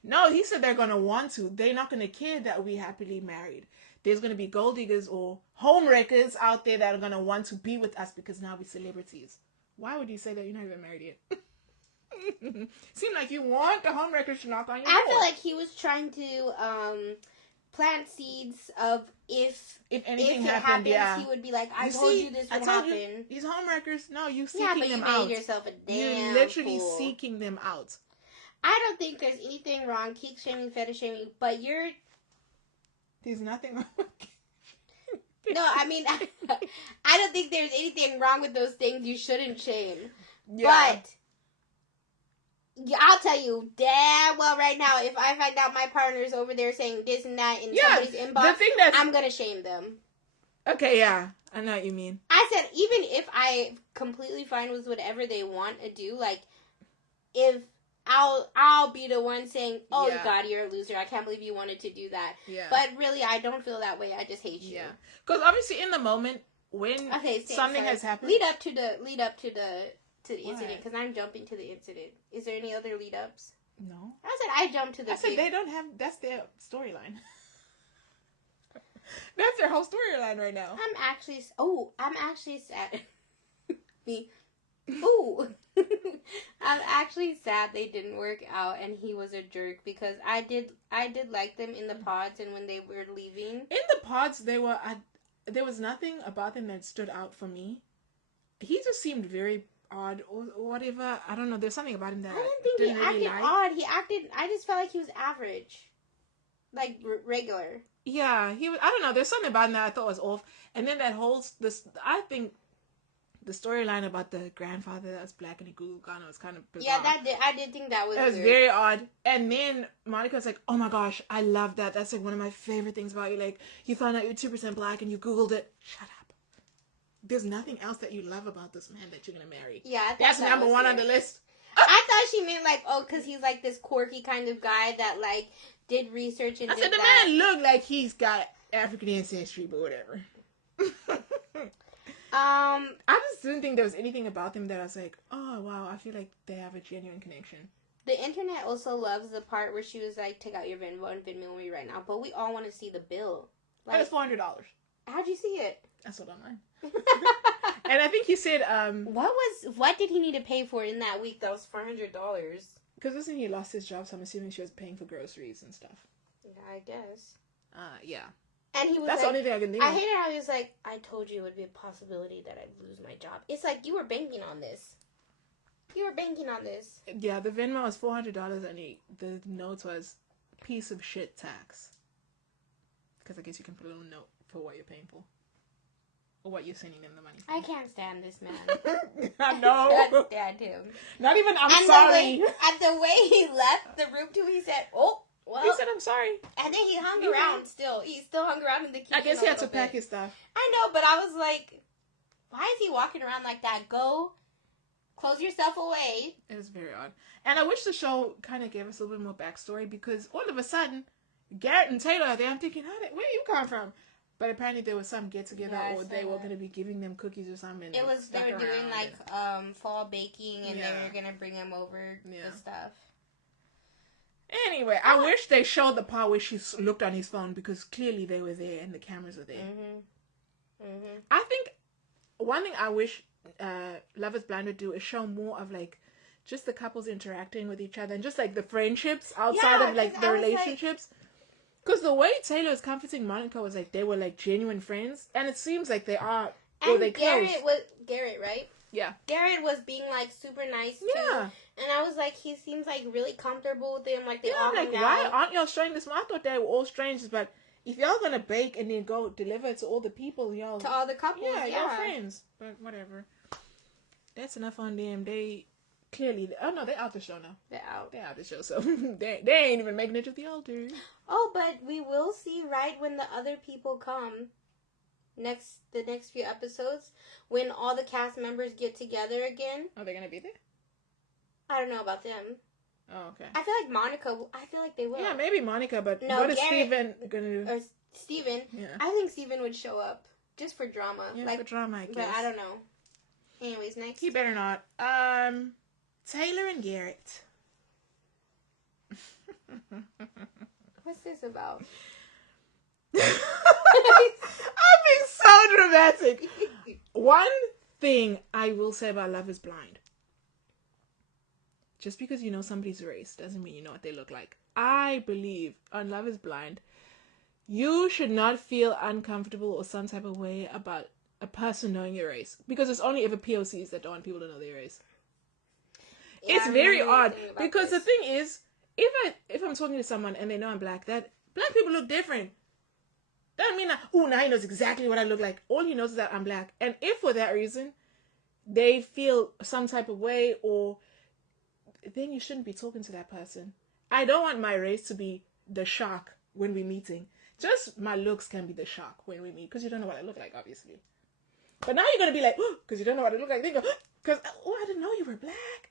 No, he said they're going to want to. They're not going to care that we happily married. There's going to be gold diggers or home wreckers out there that are going to want to be with us because now we're celebrities. Why would you say that? You're not even married yet. Seemed like you want the home wreckers to knock on your door. I feel like he was trying to plant seeds of if anything happens, he would be like, I told you this would happen. These home wreckers, no, you seeking them out. Yeah, but you made yourself a damn You're literally fool. seeking them out. I don't think there's anything wrong, kink shaming, fetish shaming, but There's nothing wrong with No, I mean, I don't think there's anything wrong with those things you shouldn't shame. Yeah. But I'll tell you damn well right now, if I find out my partner's over there saying this and that in somebody's inbox, I'm going to shame them. Okay, yeah. I know what you mean. I said, even if I completely fine with whatever they want to do, like, if I'll be the one saying, oh, God, you're a loser. I can't believe you wanted to do that. Yeah. But really, I don't feel that way. I just hate you. Yeah. Because obviously in the moment, when something has happened. Lead up to the incident, because I'm jumping to the incident. Is there any other lead ups? No. I said I jumped to the. I said they don't have. That's their storyline. That's their whole storyline right now. I'm actually sad. Me. Ooh. I'm actually sad they didn't work out and he was a jerk because I did like them in the pods and when they were leaving. In the pods, there was nothing about them that stood out for me. He just seemed very odd or whatever. I don't know. There's something about him that I didn't think didn't he really acted like. odd. He acted. I just felt like he was average, like regular. Yeah, he was. I don't know. There's something about him that I thought was off. And then that whole I think the storyline about the grandfather that was black and he Googled Ghana was kind of bizarre. Yeah, I did think that was. It was weird. very odd. And then Monica was like, "Oh my gosh, I love that. That's like one of my favorite things about you. Like you found out you're 2% black and you Googled it. Shut up. There's nothing else that you love about this man that you're gonna marry. Yeah, that's number one on the list." I thought she meant like, oh, because he's like this quirky kind of guy that like did research and. I said the man looked like he's got African ancestry, but whatever. I just didn't think there was anything about them that I was like, oh wow, I feel like they have a genuine connection. The internet also loves the part where she was like, take out your Venmo and Venmo me right now, but we all want to see the bill. Like, it's $400. How'd you see it? I saw it online. And I think he said, what did he need to pay for in that week? That was $400. Because listen, he lost his job, so I'm assuming she was paying for groceries and stuff. Yeah, I guess. Yeah. And he was That's the only thing I can think of. I hated how he was like, I told you it would be a possibility that I'd lose my job. It's like, you were banking on this. You were banking on this. Yeah, the Venmo was $400 and the note was piece of shit tax. Because I guess you can put a little note for what you're paying for. Or what you're sending them the money for. I can't stand this man. I know. I can't stand him. Not even, I'm sorry. And the way he left the room too, he said, oh, well. He said, I'm sorry. And then he hung around still. He still hung around in the kitchen. I guess he had to pack his stuff. I know, but I was like, why is he walking around like that? Go, close yourself away. It was very odd. And I wish the show kind of gave us a little bit more backstory because all of a sudden, Garrett and Taylor are there. I'm thinking, where you come from? But apparently there was some get together, or they were going to be giving them cookies or something. It was, they were doing like fall baking, and they were going to bring them over the stuff. Anyway, I wish they showed the part where she looked on his phone because clearly they were there and the cameras were there. I think one thing I wish Love is Blind would do is show more of like just the couples interacting with each other and just like the friendships outside of like the relationships. Because the way Taylor was comforting Monica was like they were like genuine friends, and it seems like they are. And they Garrett, right? Yeah. Garrett was being like super nice too. Yeah. And I was like, he seems like really comfortable with them. Like they all hang out. Why aren't y'all showing this? I thought they were all strangers, but if y'all gonna bake and then go deliver it to all the people, y'all to all the couples, y'all friends. But whatever. That's enough on them. They clearly, they're out the show now. They're out the show, so they ain't even making it to the altar. Oh, but we will see right when the other people come. The next few episodes, when all the cast members get together again. Are they gonna be there? I don't know about them. Oh, okay. I feel like Monica. I feel like they will. Yeah, maybe Monica, but what is Steven gonna do? Or Steven. Yeah. I think Steven would show up just for drama. Yeah, for drama, I guess. But I don't know. Anyways, next. He better not. Taylor and Garrett. What's this about? I'm being so dramatic. One thing I will say about Love is Blind. Just because you know somebody's race doesn't mean you know what they look like. I believe on Love is Blind, you should not feel uncomfortable or some type of way about a person knowing your race. Because it's only ever POCs that don't want people to know their race. Yeah, it's very odd. Because the thing is, if I'm talking to someone and they know I'm black, that black people look different. Doesn't mean that, now he knows exactly what I look like. All he knows is that I'm black. And if for that reason, they feel some type of way, or then you shouldn't be talking to that person. I don't want my race to be the shock when we're meeting. Just my looks can be the shock when we meet, because you don't know what I look like, obviously. But now you're going to be like, because you don't know what I look like. They go, because, I didn't know you were black.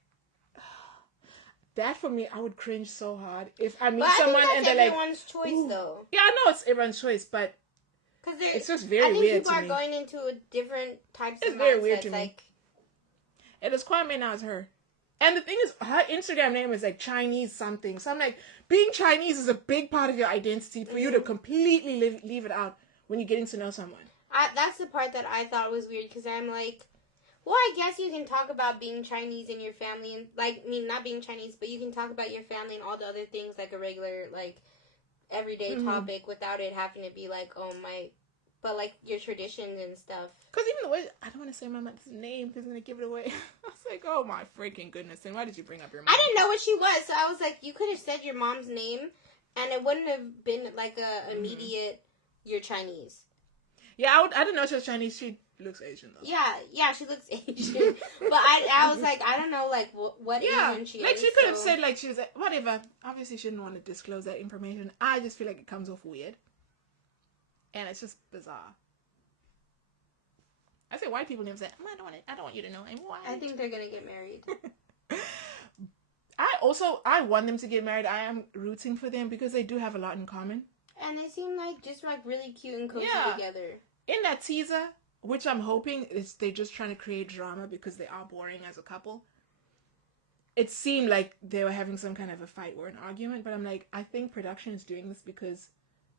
That for me, I would cringe so hard if I meet someone and they're like, everyone's choice, though. Yeah, I know it's everyone's choice, but it's just very weird to me. I think people are going into a different types of mindsets. It's very weird to me. And it's Kwame, now it's her. And the thing is, her Instagram name is like Chinese something. So I'm like, being Chinese is a big part of your identity for you to completely leave it out when you're getting to know someone. That's the part that I thought was weird, because I'm like, Well, I guess you can talk about being Chinese in your family, and like, I mean, not being Chinese, but you can talk about your family and all the other things like a regular, like, everyday topic without it having to be like, oh my, but like your traditions and stuff. Because even the way, I don't want to say my mom's name because I'm going to give it away. I was like, oh my freaking goodness. And why did you bring up your mom? I didn't know what she was, so I was like, you could have said your mom's name and it wouldn't have been like a immediate, you're Chinese. Yeah, I didn't know she was Chinese. She looks Asian though. Yeah, she looks Asian. But I was like, I don't know, like, what Asian she is. Like, she could have said, like, she was like, whatever. Obviously, she didn't want to disclose that information. I just feel like it comes off weird. And it's just bizarre. I say white people never say, I don't want you to know I'm white. I think they're going to get married. I want them to get married. I am rooting for them because they do have a lot in common. And they seem like just like really cute and cozy together. In that teaser, which I'm hoping is they're just trying to create drama because they are boring as a couple. It seemed like they were having some kind of a fight or an argument, but I'm like, I think production is doing this because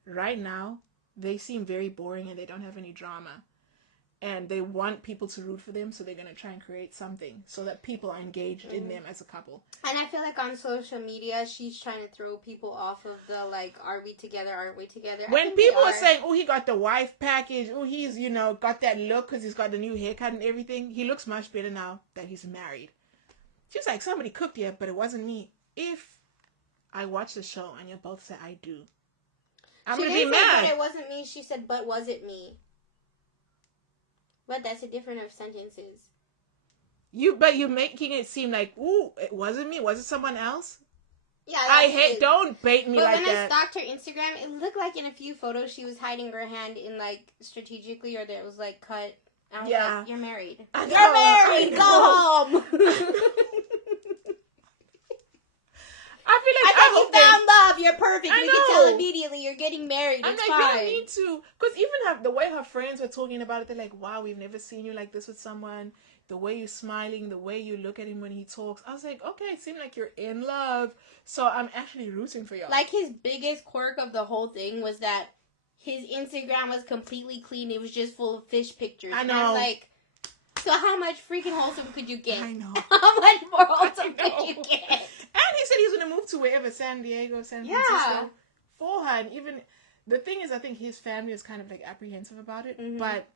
right now they seem very boring and they don't have any drama. And they want people to root for them, so they're going to try and create something so that people are engaged in them as a couple. And I feel like on social media, she's trying to throw people off of the, like, are we together, aren't we together? When people are saying, oh, he got the wife package, oh, he's, got that look because he's got the new haircut and everything, he looks much better now that he's married. She's like, somebody cooked here, but it wasn't me. If I watch the show and you both say, I do, I'm going to be mad. But it wasn't me. She said, but was it me? But that's a different of sentences. But you're making it seem like, ooh, it wasn't me. Was it someone else? Yeah, don't bait me like that. But when I stalked her Instagram, it looked like in a few photos she was hiding her hand in, like, strategically, or that it was, like, cut. I was like, you're married. You're married! Go home! I feel like I think you found love. You're perfect. You can tell immediately you're getting married. It's fine. We don't need to. Because even the way her friends were talking about it, they're like, wow, we've never seen you like this with someone. The way you're smiling, the way you look at him when he talks. I was like, okay, it seemed like you're in love. So I'm actually rooting for y'all. Like, his biggest quirk of the whole thing was that his Instagram was completely clean. It was just full of fish pictures. I know. And I'm like, so how much freaking wholesome could you get? I know. How much more wholesome could you get? And he said he's going to move to wherever, San Diego, San Francisco, for her. And even, the thing is, I think his family is kind of, like, apprehensive about it. Mm-hmm. But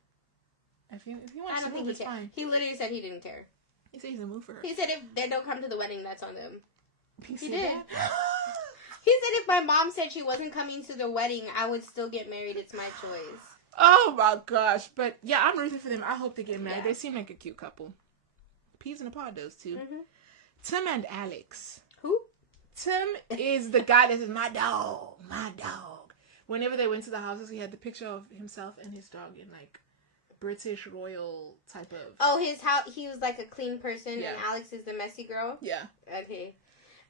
if he wants to move, it's fine. He literally said he didn't care. He said he's going to move for her. He said if they don't come to the wedding, that's on them. He did. That? He said if my mom said she wasn't coming to the wedding, I would still get married. It's my choice. Oh my gosh. But yeah, I'm rooting for them. I hope they get married. Yeah. They seem like a cute couple. Peas in a pod, those two. Mm-hmm. Tim and Alex. Who? Tim is the guy that says, my dog. Whenever they went to the houses, he had the picture of himself and his dog in, like, British royal type of... Oh, his house, he was like a clean person and Alex is the messy girl? Yeah. Okay.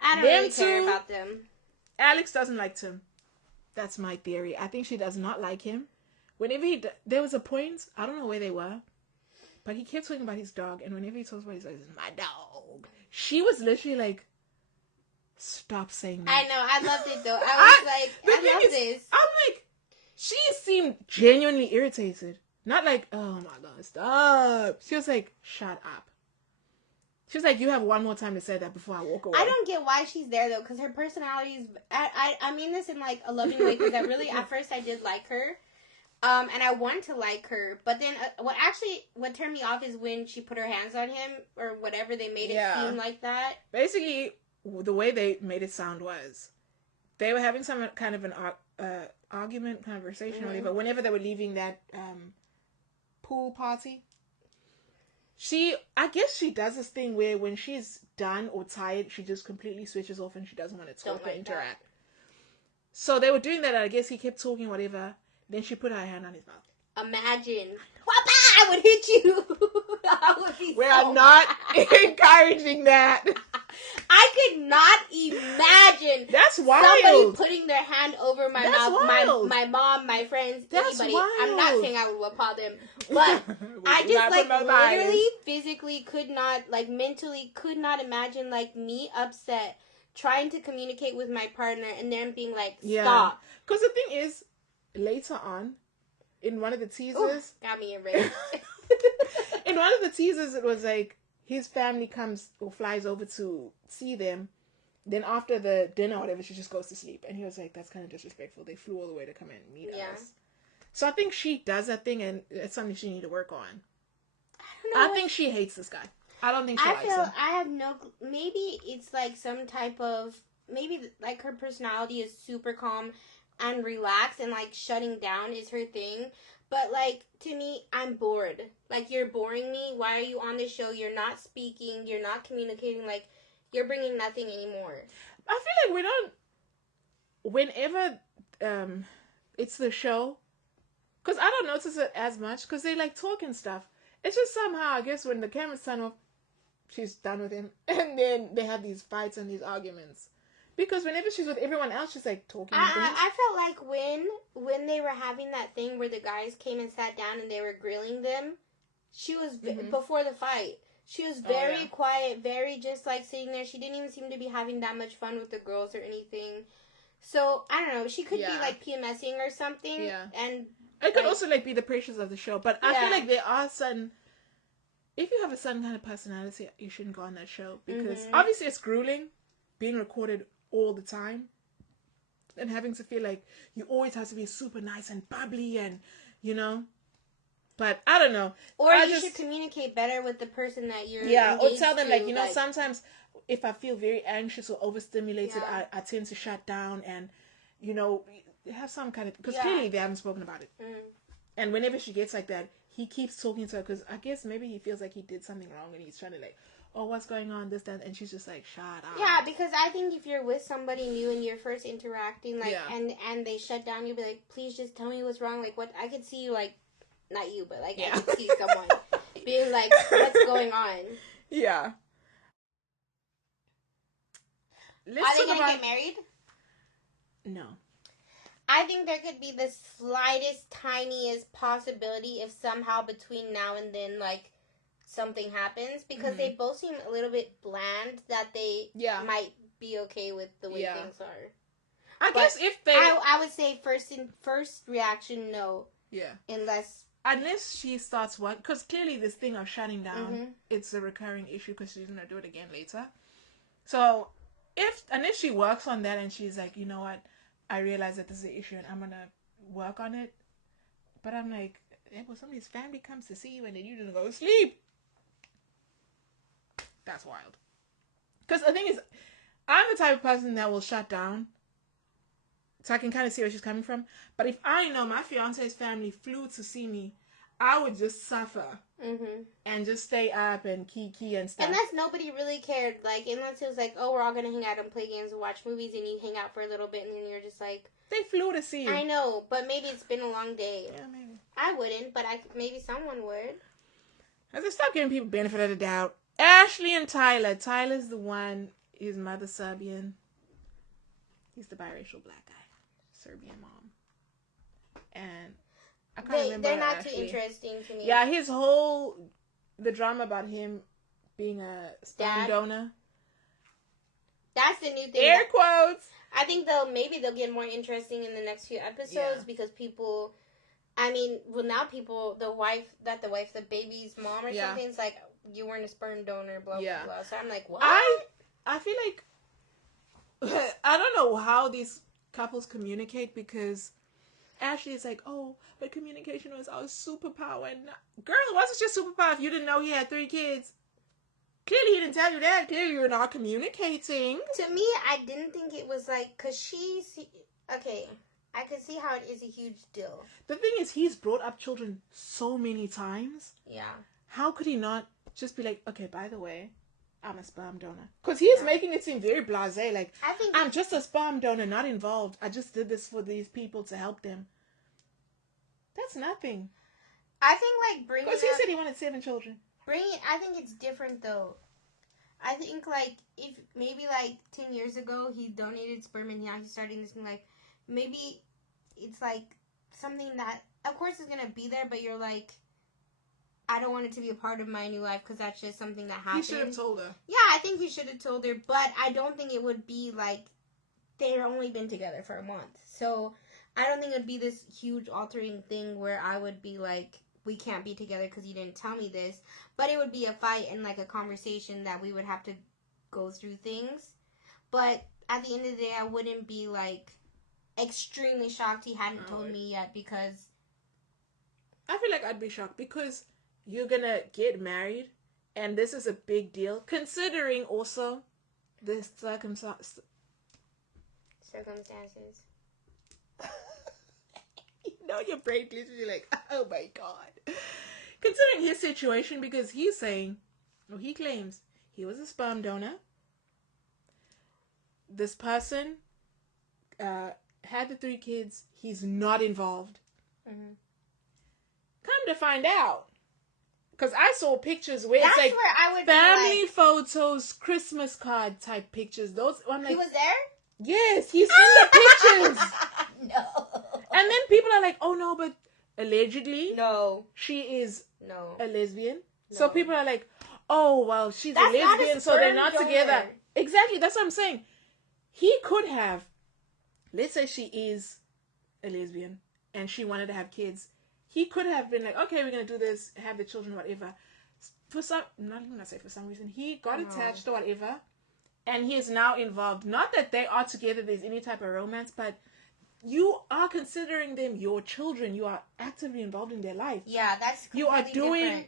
I don't really care about them. Alex doesn't like Tim. That's my theory. I think she does not like him. Whenever there was a point, I don't know where they were, but he kept talking about his dog, and whenever he talks about his dog, he's my dog. She was literally like, stop saying that. I know, I loved it though. I love this. I'm like, she seemed genuinely irritated. Not like, oh my god, stop. She was like, shut up. She was like, you have one more time to say that before I walk away. I don't get why she's there, though, because her personality is... I mean this in, like, a loving way, because I really... At first, I did like her, and I want to like her, but then what turned me off is when she put her hands on him, or whatever, they made it seem like that. Basically, the way they made it sound was, they were having some kind of an argument, conversation, or whatever, whenever they were leaving that pool party. I guess she does this thing where when she's done or tired, she just completely switches off and she doesn't want to talk or interact. So they were doing that, and I guess he kept talking, whatever. Then she put her hand on his mouth. Imagine. I would hit you. I would be We're not encouraging that. I could not imagine that's wild. Somebody putting their hand over my that's mouth. Wild. My mom, my friends, that's anybody. Wild. I'm not saying I would applaud them, but I just literally, physically could not, mentally could not imagine me upset trying to communicate with my partner and then being like, stop. Because the thing is, later on, in one of the teasers... Ooh, got me enraged. In one of the teasers, it was like his family comes or flies over to see them. Then after the dinner or whatever, she just goes to sleep. And he was like, that's kind of disrespectful. They flew all the way to come and meet us. So I think she does that thing, and it's something she need to work on. I think she hates this guy. I don't think she likes him. I have no... Maybe it's like some type of... Maybe like her personality is super calm and relaxed, and like shutting down is her thing. But like, to me, I'm bored. Like, you're boring me. Why are you on the show? You're not speaking. You're not communicating. Like, you're bringing nothing anymore. I feel like we don't... Whenever it's the show... Because I don't notice it as much, because they like talk and stuff. It's just somehow, I guess, when the camera's turned off, she's done with him. And then they have these fights and these arguments. Because whenever she's with everyone else, she's like talking. I felt like when they were having that thing where the guys came and sat down and they were grilling them, she was, before the fight, she was very quiet, very just like sitting there. She didn't even seem to be having that much fun with the girls or anything. So, I don't know. She could be like PMSing or something. Yeah. And it could also like be the pressures of the show. But I feel like there are certain... If you have a certain kind of personality, you shouldn't go on that show. Because obviously it's grueling, being recorded all the time. And having to feel like you always have to be super nice and bubbly and, you know. But I don't know. Or you should communicate better with the person that you're or tell them, like, you know, sometimes if I feel very anxious or overstimulated, I tend to shut down and, you know, have some kind of... Because clearly they haven't spoken about it. And whenever she gets like that, he keeps talking to her because I guess maybe he feels like he did something wrong and he's trying to like, oh, what's going on, this, that, and she's just like, shut up. Yeah, because I think if you're with somebody new and you're first interacting, like, and they shut down, you'll be like, please just tell me what's wrong. Like, what? I could see you, like, not you, but like, I could see someone being like, what's going on? Yeah. Are they gonna get married? No. I think there could be the slightest, tiniest possibility if somehow between now and then, like, something happens. Because they both seem a little bit bland that they might be okay with the way things are. I guess if they... I would say first reaction, no. Yeah. Unless she starts what... Because clearly this thing of shutting down, it's a recurring issue because she's going to do it again later. So, if she works on that and she's like, you know what... I realize that this is an issue and I'm going to work on it. But I'm like, well, somebody's family comes to see you and then you didn't go to sleep. That's wild. Because the thing is, I'm the type of person that will shut down. So I can kind of see where she's coming from. But if I know my fiance's family flew to see me, I would just suffer. And just stay up and kiki and stuff. Unless nobody really cared. Like, unless it was like, oh, we're all going to hang out and play games and watch movies and you hang out for a little bit and then you're just like... They flew to see you. I know, but maybe it's been a long day. Yeah, maybe. I wouldn't, but maybe someone would. I just stop giving people benefit of the doubt. Ashley and Tyler. Tyler's the one. His mother's Serbian. He's the biracial black guy. Serbian mom. And... I can't remember. They're not too interesting to me. Yeah, the drama about him being a sperm donor. That's the new thing. Air quotes. I think maybe they'll get more interesting in the next few episodes because people, the baby's mom or something, it's like, you weren't a sperm donor, blah, blah, blah. So I'm like, what? I feel like, I don't know how these couples communicate because Ashley is like, oh, but communication was our superpower. And girl, what's your superpower if you didn't know he had 3 kids? Clearly he didn't tell you that. Clearly you're not communicating. To me, I didn't think it was like, because okay, I could see how it is a huge deal. The thing is, he's brought up children so many times. Yeah. How could he not just be like, okay, by the way, I'm a sperm donor? Because he's making it seem very blasé. Like, I'm just a sperm donor, not involved. I just did this for these people to help them. That's nothing. I think, like, because he said he wanted 7 children. I think it's different, though. I think, like, if maybe, like, 10 years ago he donated sperm and now he's starting this thing, like, maybe it's, like, something that, of course, is going to be there, but you're like, I don't want it to be a part of my new life because that's just something that happened. He should have told her. Yeah, I think he should have told her, but I don't think it would be, like, they've only been together for a month. So I don't think it would be this huge altering thing where I would be like, we can't be together because you didn't tell me this. But it would be a fight and like a conversation that we would have to go through things. But at the end of the day, I wouldn't be like extremely shocked he hadn't told me yet, because I feel like I'd be shocked because you're gonna get married and this is a big deal, considering also the circumstances. You know, your brain literally like, oh my god. Considering his situation, because he's saying, or he claims, he was a sperm donor. This person had the 3 kids. He's not involved. Mm-hmm. Come to find out, because I saw pictures where that's it's like where I would family photos, Christmas card type pictures. Those I'm like, he was there. Yes, he's in the pictures. No. And then people are like, oh no, but allegedly, no, she is a lesbian. No. So people are like, oh well, she's that's a lesbian, so they're not donor. together. Exactly, that's what I'm saying. He could have, let's say she is a lesbian and she wanted to have kids. He could have been like, okay, we're gonna do this, have the children, whatever. For some, not even gonna say for some reason, he got attached or whatever, and he is now involved. Not that they are together, there's any type of romance, but you are considering them your children. You are actively involved in their life. Yeah, that's you are doing different.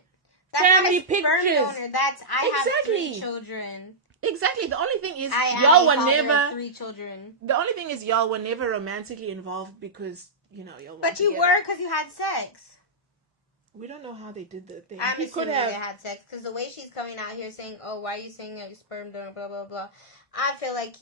That's family not a pictures. Donor. That's I exactly. have 3 children. Exactly. The only thing is y'all were never 3 children. The only thing is y'all were never romantically involved because y'all. But you were because you had sex. We don't know how they did the thing. I'm assuming they had sex because the way she's coming out here saying, "Oh, why are you saying a sperm donor?" Blah blah blah. I feel like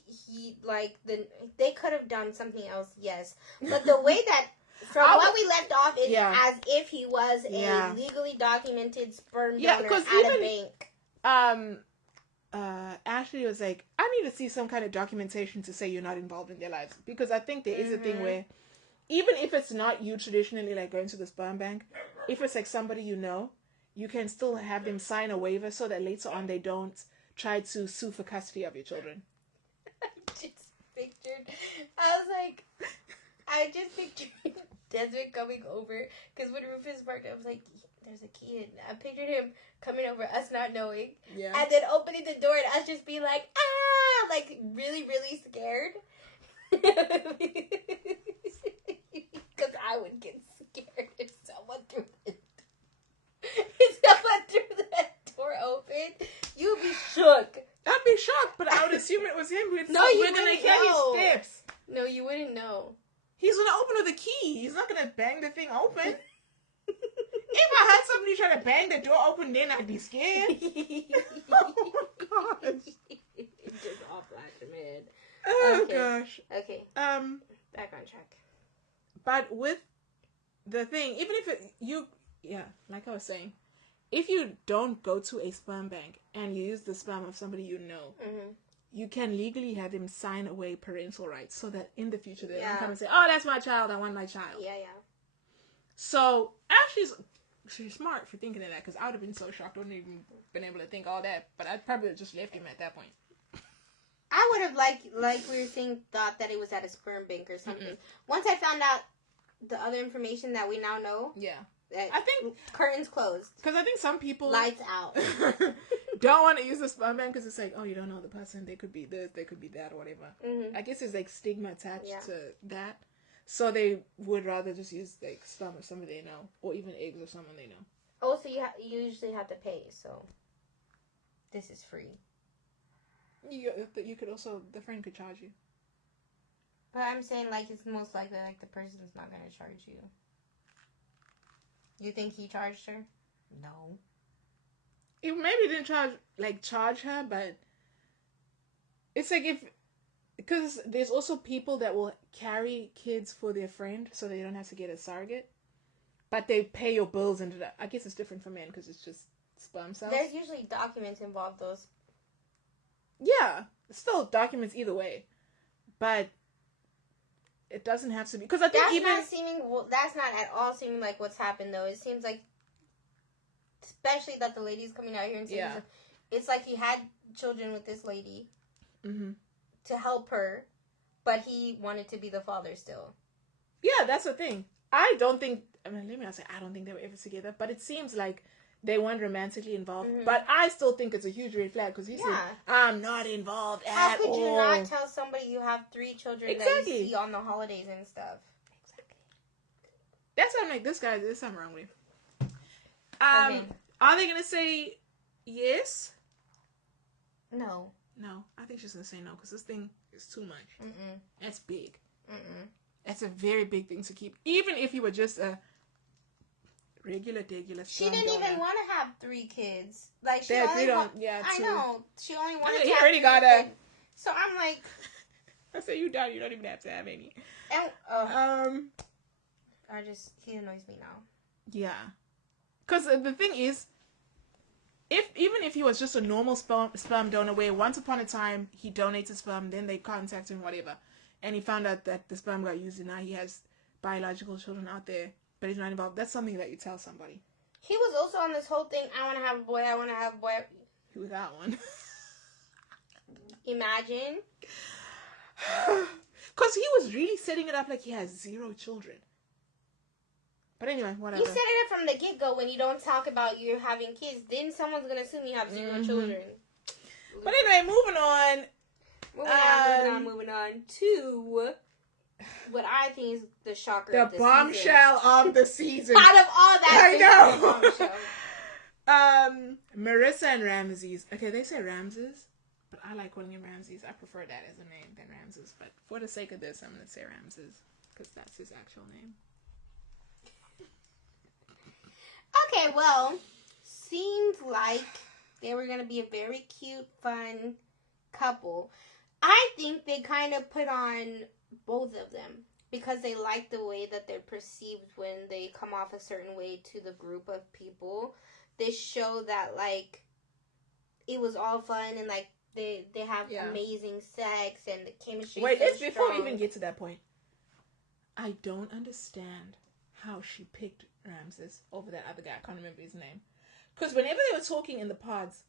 they could have done something else, yes. But the way that from what we left off is as if he was a legally documented sperm donor at a bank. Ashley was like, I need to see some kind of documentation to say you're not involved in their lives, because I think there is a thing where even if it's not you traditionally like going to the sperm bank, if it's like somebody you can still have them sign a waiver so that later on they don't try to sue for custody of your children. I just pictured Desmond coming over, because when Rufus barked, I was like, there's a kid. I pictured him coming over, us not knowing, and then opening the door and us just being like, ah, like really, really scared. Because I would get scared if someone threw that door open. You'd be shook. I'd be shocked, but I would assume it was him. We're gonna hear his steps. No, you wouldn't know. He's gonna open with a key. He's not gonna bang the thing open. If I had somebody try to bang the door open, then I'd be scared. Oh my gosh. Just all flash, man. Oh gosh. Okay. Back on track. But with the thing, even if like I was saying, if you don't go to a sperm bank and you use the sperm of somebody you can legally have them sign away parental rights so that in the future they don't come and say, oh, that's my child, I want my child. Yeah. So, she's smart for thinking of that, because I would have been so shocked. I wouldn't even been able to think all that, but I'd probably have just left him at that point. I would have, like we were saying, thought that it was at a sperm bank or something. Once I found out the other information that we now know, I think curtains closed. Because I think some people lights out don't want to use the sperm bank because it's like, oh, you don't know the person, they could be this, they could be that, or whatever. I guess there's like stigma attached to that, so they would rather just use like sperm of somebody they know, or even eggs of someone they know. Oh, so you usually have to pay, so this is free. You could also, the friend could charge you. But I'm saying, like, it's most likely, like, the person's not going to charge you. You think he charged her? No. He maybe didn't charge her, but it's like because there's also people that will carry kids for their friend so they don't have to get a surrogate, but they pay your bills into that. I guess it's different for men because it's just sperm cells. There's usually documents involved, those. Yeah, still documents either way, but it doesn't have to be, because I think that's not at all seeming like what's happened though. It seems like, especially that the lady's coming out here and saying it's like he had children with this lady to help her, but he wanted to be the father still. Yeah, that's the thing. I don't think. I mean, let me not say I don't think they were ever together, but it seems like they weren't romantically involved. Mm-hmm. But I still think it's a huge red flag because he said, "I'm not involved at all." How could you not tell somebody you have 3 children that you see on the holidays and stuff? Exactly. That's what I'm like. This guy, there's something wrong with him. Are they gonna say yes? No. No, I think she's gonna say no because this thing is too much. That's big. That's a very big thing to keep. Even if you were just a regular. She didn't even want to have 3 kids. Like she only two. I know. She only wanted. He already got a. So I'm like. I say you don't. You don't even have to have any. And he annoys me now. Yeah, because the thing is, even if he was just a normal sperm donor, where once upon a time he donated sperm, then they contacted him, whatever, and he found out that the sperm got used, and now he has biological children out there, but he's not involved. That's something that you tell somebody. He was also on this whole thing. I want to have a boy. I want to have a boy. He got one. Imagine. Because he was really setting it up like he has 0 children. But anyway, whatever. You set it up from the get-go when you don't talk about you having kids. Then someone's going to assume you have 0 children. But anyway, moving on. Moving on to what I think is the shocker of the bombshell of the season. Out of all that, I know. Marissa and Ramses. Okay, they say Ramses, but I like calling him Ramses. I prefer that as a name than Ramses. But for the sake of this, I'm going to say Ramses because that's his actual name. Okay, well, seems like they were going to be a very cute, fun couple. I think they kind of put on both of them because they like the way that they're perceived when they come off a certain way to the group of people. They show that, like, it was all fun and, like, they have amazing sex and the chemistry. Wait, before we even get to that point, I don't understand how she picked Ramses over that other guy. I can't remember his name. Because whenever they were talking in the pods,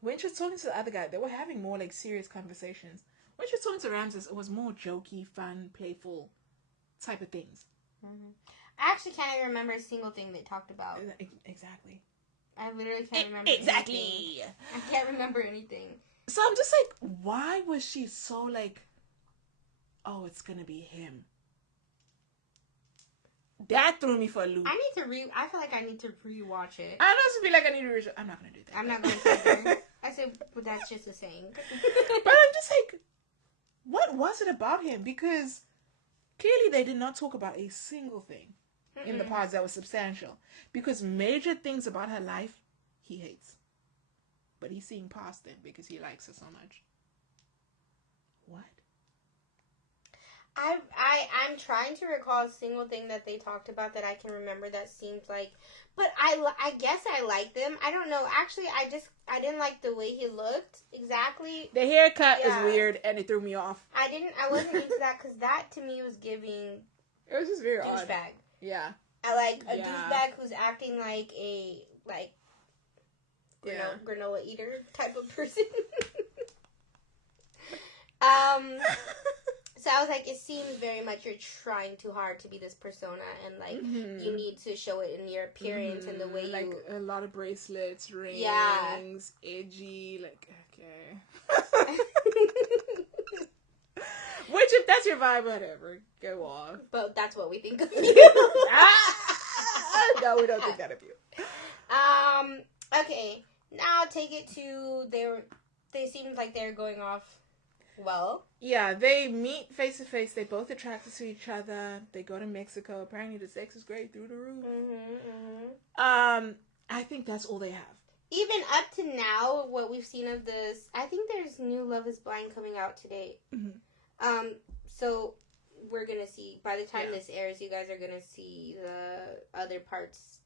when she was talking to the other guy, they were having more like serious conversations. When she was talking to Ramses, it was more jokey, fun, playful type of things. Mm-hmm. I actually can't even remember a single thing they talked about. Exactly. I literally can't remember anything. I can't remember anything. So I'm just like, why was she so like, oh, it's going to be him? That threw me for a loop. I feel like I need to rewatch it. I also feel like I need to rewatch it. I'm not going to do that. I'm not going to. I said, but that's just a saying. But I'm just like, what was it about him? Because clearly they did not talk about a single thing in the pods that was substantial. Because major things about her life, he hates. But he's seeing past them because he likes her so much. What? I'm trying to recall a single thing that they talked about that I can remember that seems like, but I guess I like them. I don't know. Actually, I didn't like the way he looked exactly. The haircut is weird and it threw me off. I wasn't into that because that to me was giving. It was just very odd. Douchebag. Yeah. I like a douchebag who's acting like a granola eater type of person. So I was like, it seems very much you're trying too hard to be this persona, and like you need to show it in your appearance and the way like a lot of bracelets, rings, edgy, like okay. Which, if that's your vibe, whatever, go off. But that's what we think of you. No, we don't think that of you. Okay. Now take it to they seemed like they're going off well. Yeah, they meet face to face. They both attracted to each other. They go to Mexico. Apparently the sex is great through the roof. I think that's all they have. Even up to now, what we've seen of this, I think there's new Love is Blind coming out today. So we're gonna see, by the time this airs, you guys are gonna see the other parts.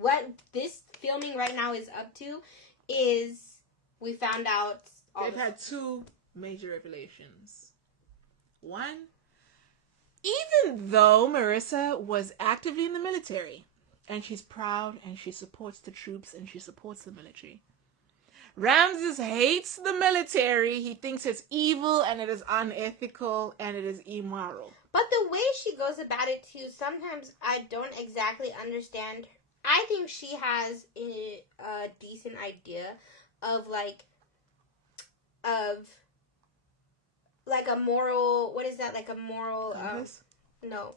What this filming right now is up to is we found out they've had 2 major revelations. One, even though Marissa was actively in the military and she's proud and she supports the troops and she supports the military, Ramses hates the military. He thinks it's evil and it is unethical and it is immoral. But the way she goes about it too, sometimes I don't exactly understand. I think she has a decent idea of like a moral. What is that? Like a moral. No.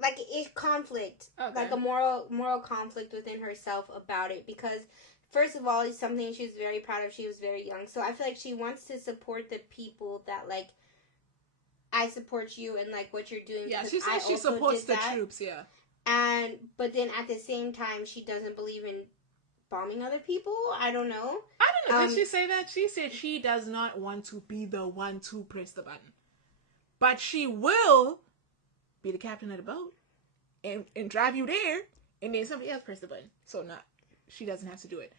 Like a conflict, okay. Like a moral conflict within herself about it, because first of all, it's something she was very proud of. She was very young, so I feel like she wants to support the people that like, I support you and like what you're doing. Yeah, she says she supports the troops. Yeah, but then at the same time, she doesn't believe in bombing other people. I don't know. Did she say that? She said she does not want to be the one to press the button, but she will be the captain of the boat and drive you there, and then somebody else press the button. So she doesn't have to do it.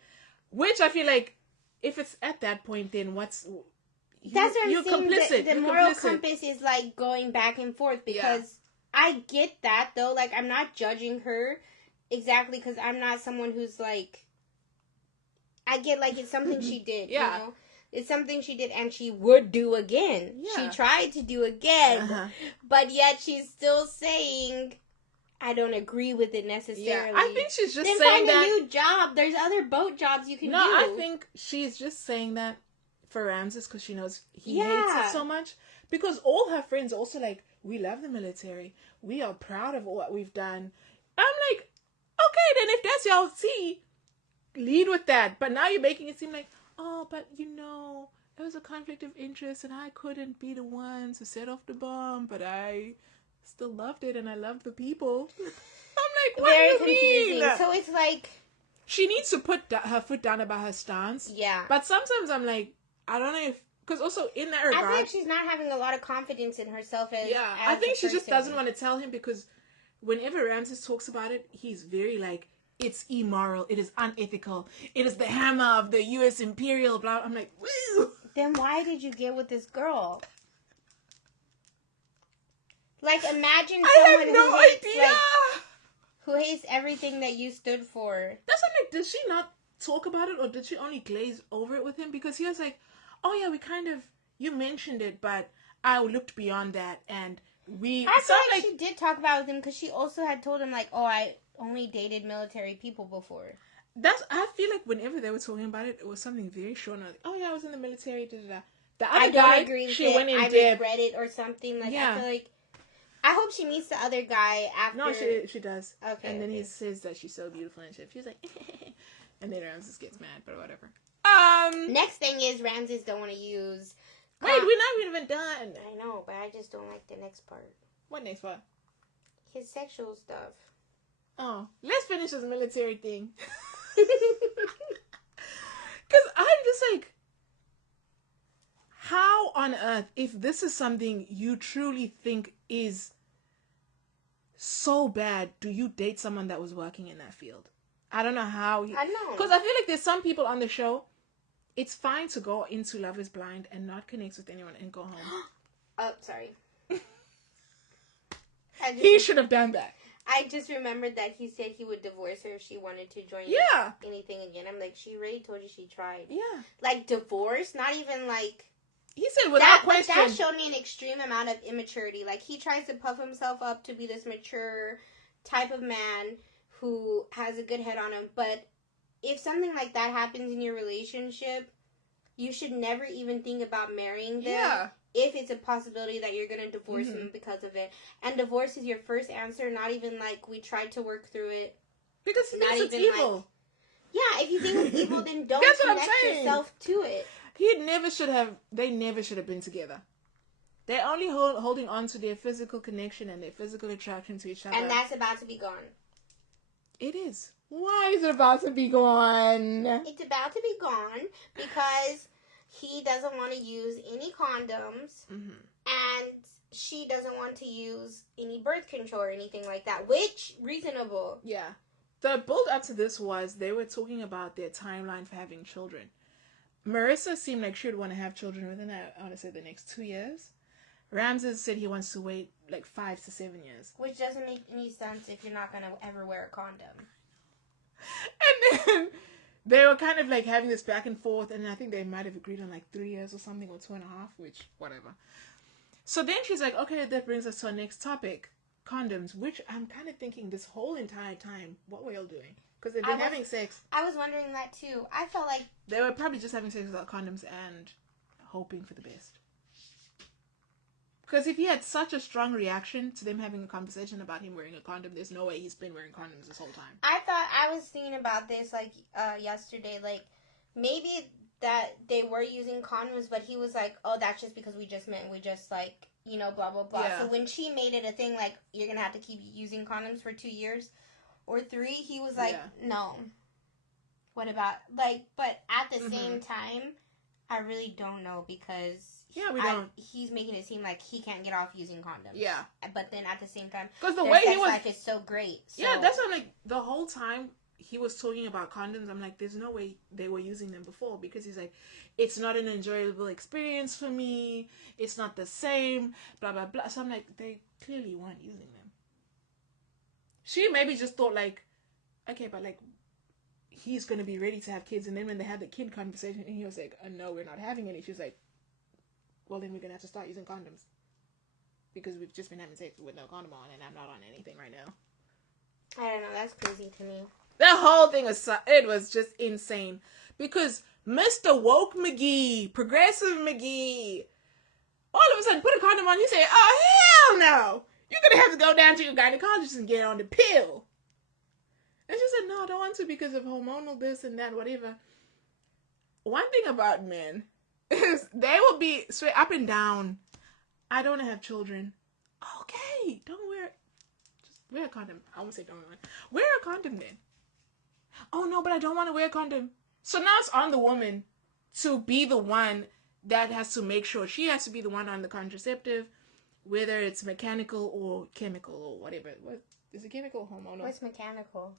Which I feel like, if it's at that point, then that's what I'm saying. Complicit. The moral compass is like going back and forth, because I get that though. Like, I'm not judging her exactly, because I'm not someone who's like. I get like it's something she did. You know? It's something she did and she would do again. Yeah. She tried to do again. But yet she's still saying, I don't agree with it necessarily. Yeah, I think she's just saying that. Then find a new job. There's other boat jobs you can do. No, I think she's just saying that for Ramses because she knows he hates it so much. Because all her friends are also like, we love the military. We are proud of what we've done. I'm like, okay, then if that's y'all see, lead with that. But now you're making it seem like, oh, but it was a conflict of interest and I couldn't be the one to set off the bomb, but I still loved it and I loved the people. I'm like, what Very do you confusing. mean? So it's like, she needs to put her foot down about her stance. Yeah. But sometimes I'm like, I don't know if, because also in that regard, I feel like she's not having a lot of confidence in herself as I think she just doesn't want to tell him, because whenever Ramses talks about it, he's very like, it's immoral, it is unethical, it is the hammer of the U.S. Imperial, blah. I'm like, woo! Then why did you get with this girl? Like, imagine someone who hates everything that you stood for. That's what, like, did she not talk about it, or did she only glaze over it with him? Because he was like, oh yeah, you mentioned it, but I looked beyond that, and I feel like she did talk about it with him, because she also had told him, like, oh, I only dated military people before. I feel like whenever they were talking about it, it was something very short. Like, oh yeah, I was in the military. Da, da, da. The other guy, agree with she went in I depth. regret it or something. Like, I feel like, I hope she meets the other guy after. No, she does. Okay. And then he says that she's so beautiful and shit. She's like, and then Ramses gets mad, but whatever. Next thing is Ramses don't want to use. Wait, we're not even done. I know, but I just don't like the next part. What next part? His sexual stuff. Oh, let's finish this military thing. Because I'm just like, how on earth, if this is something you truly think is so bad, do you date someone that was working in that field? I don't know how. I know. Because I feel like there's some people on the show, it's fine to go into Love is Blind and not connect with anyone and go home. Oh, sorry. He should have done that. I just remembered that he said he would divorce her if she wanted to join anything again. I'm like, she already told you she tried. Yeah. Like, divorce? Not even like... He said without question. That showed me an extreme amount of immaturity. Like, he tries to puff himself up to be this mature type of man who has a good head on him. But if something like that happens in your relationship, you should never even think about marrying them. Yeah. If it's a possibility that you're going to divorce him because of it. And divorce is your first answer, not even like, we tried to work through it. Because he thinks it's evil. Like, yeah, if you think it's evil, then don't connect yourself to it. They never should have been together. They're only holding on to their physical connection and their physical attraction to each other. And that's about to be gone. It is. Why is it about to be gone? It's about to be gone because he doesn't want to use any condoms, and she doesn't want to use any birth control or anything like that, which, reasonable. Yeah. The build up to this was they were talking about their timeline for having children. Marissa seemed like she would want to have children within, I want to say, the next 2 years. Ramses said he wants to wait like 5 to 7 years. Which doesn't make any sense if you're not going to ever wear a condom. And then they were kind of like having this back and forth, and I think they might have agreed on like 3 years or something, or 2.5, which, whatever. So then she's like, okay, that brings us to our next topic, condoms, which I'm kind of thinking this whole entire time, what were y'all doing? Because they've been having sex. I was wondering that too. I felt like they were probably just having sex without condoms and hoping for the best. Because if he had such a strong reaction to them having a conversation about him wearing a condom, there's no way he's been wearing condoms this whole time. I was thinking about this like yesterday, like maybe that they were using condoms, but he was like, oh, that's just because we just met and we just like, you know, blah, blah, blah. Yeah. So when she made it a thing, like, you're going to have to keep using condoms for 2 years or 3, he was like, no. What about, like, but at the same time, I really don't know because he's making it seem like he can't get off using condoms. Yeah. But then at the same time, because the way he was, life is so great. So. Yeah, that's what I'm like, the whole time he was talking about condoms, I'm like, there's no way they were using them before, because he's like, it's not an enjoyable experience for me, it's not the same, blah, blah, blah. So I'm like, they clearly weren't using them. She maybe just thought like, okay, but like, he's going to be ready to have kids, and then when they had the kid conversation, and he was like, oh, no, we're not having any, she was like, well, then we're going to have to start using condoms, because we've just been having sex with no condom on, and I'm not on anything right now. I don't know, that's crazy to me. The whole thing was just insane. Because Mr. Woke McGee, Progressive McGee, all of a sudden put a condom on. You say, oh, hell no. You're going to have to go down to your gynecologist and get on the pill. And she said, no, I don't want to because of hormonal this and that, whatever. One thing about men is they will be straight up and down. I don't want to have children. Okay, don't wear, just wear a condom. I won't say don't wear one. Wear a condom then. Oh, no, but I don't want to wear a condom. So now it's on the woman to be the one that has to make sure. She has to be the one on the contraceptive, whether it's mechanical or chemical or whatever. What is it, chemical or hormonal? What's mechanical?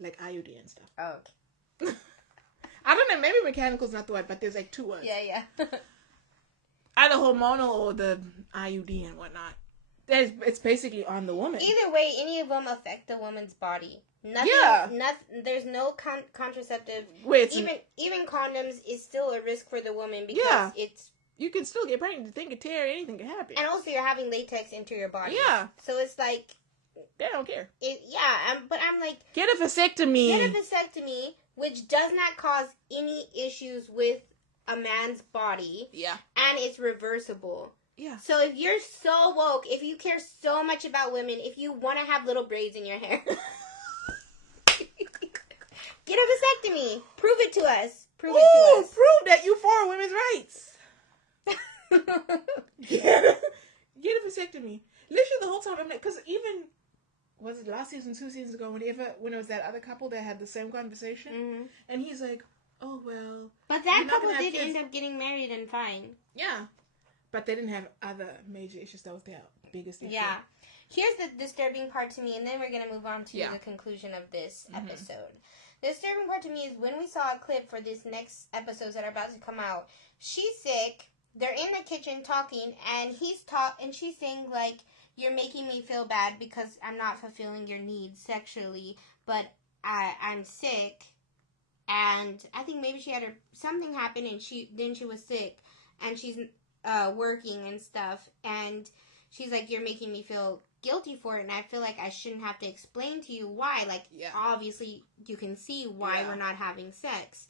Like IUD and stuff. Oh, okay. I don't know. Maybe mechanical is not the word, but there's like 2 words. Yeah. Either hormonal or the IUD and whatnot. It's basically on the woman. Either way, any of them affect the woman's body. Nothing. There's no contraceptive. Wait, even condoms is still a risk for the woman because it's. You can still get pregnant. Think a tear, anything can happen. And also, you're having latex into your body. Yeah. So it's like. They don't care. But I'm like. Get a vasectomy. Get a vasectomy, which does not cause any issues with a man's body. Yeah. And it's reversible. Yeah. So if you're so woke, if you care so much about women, if you want to have little braids in your hair. Get a vasectomy. Prove it to us. Prove that you for women's rights. Get a vasectomy. Literally the whole time I'm like, because even was it last season, 2 seasons ago, when it was that other couple that had the same conversation, and he's like, oh well. But that couple did end up getting married and fine. Yeah, but they didn't have other major issues. That was their biggest issue. Yeah. Here's the disturbing part to me, and then we're going to move on to the conclusion of this episode. The disturbing part to me is when we saw a clip for this next episodes that are about to come out. She's sick. They're in the kitchen talking, and she's saying, like, you're making me feel bad because I'm not fulfilling your needs sexually, but I'm sick. And I think maybe she had something happen, and she was sick, and she's working and stuff, and she's like, you're making me feel guilty for it, and I feel like I shouldn't have to explain to you why. Like, obviously, you can see why we're not having sex.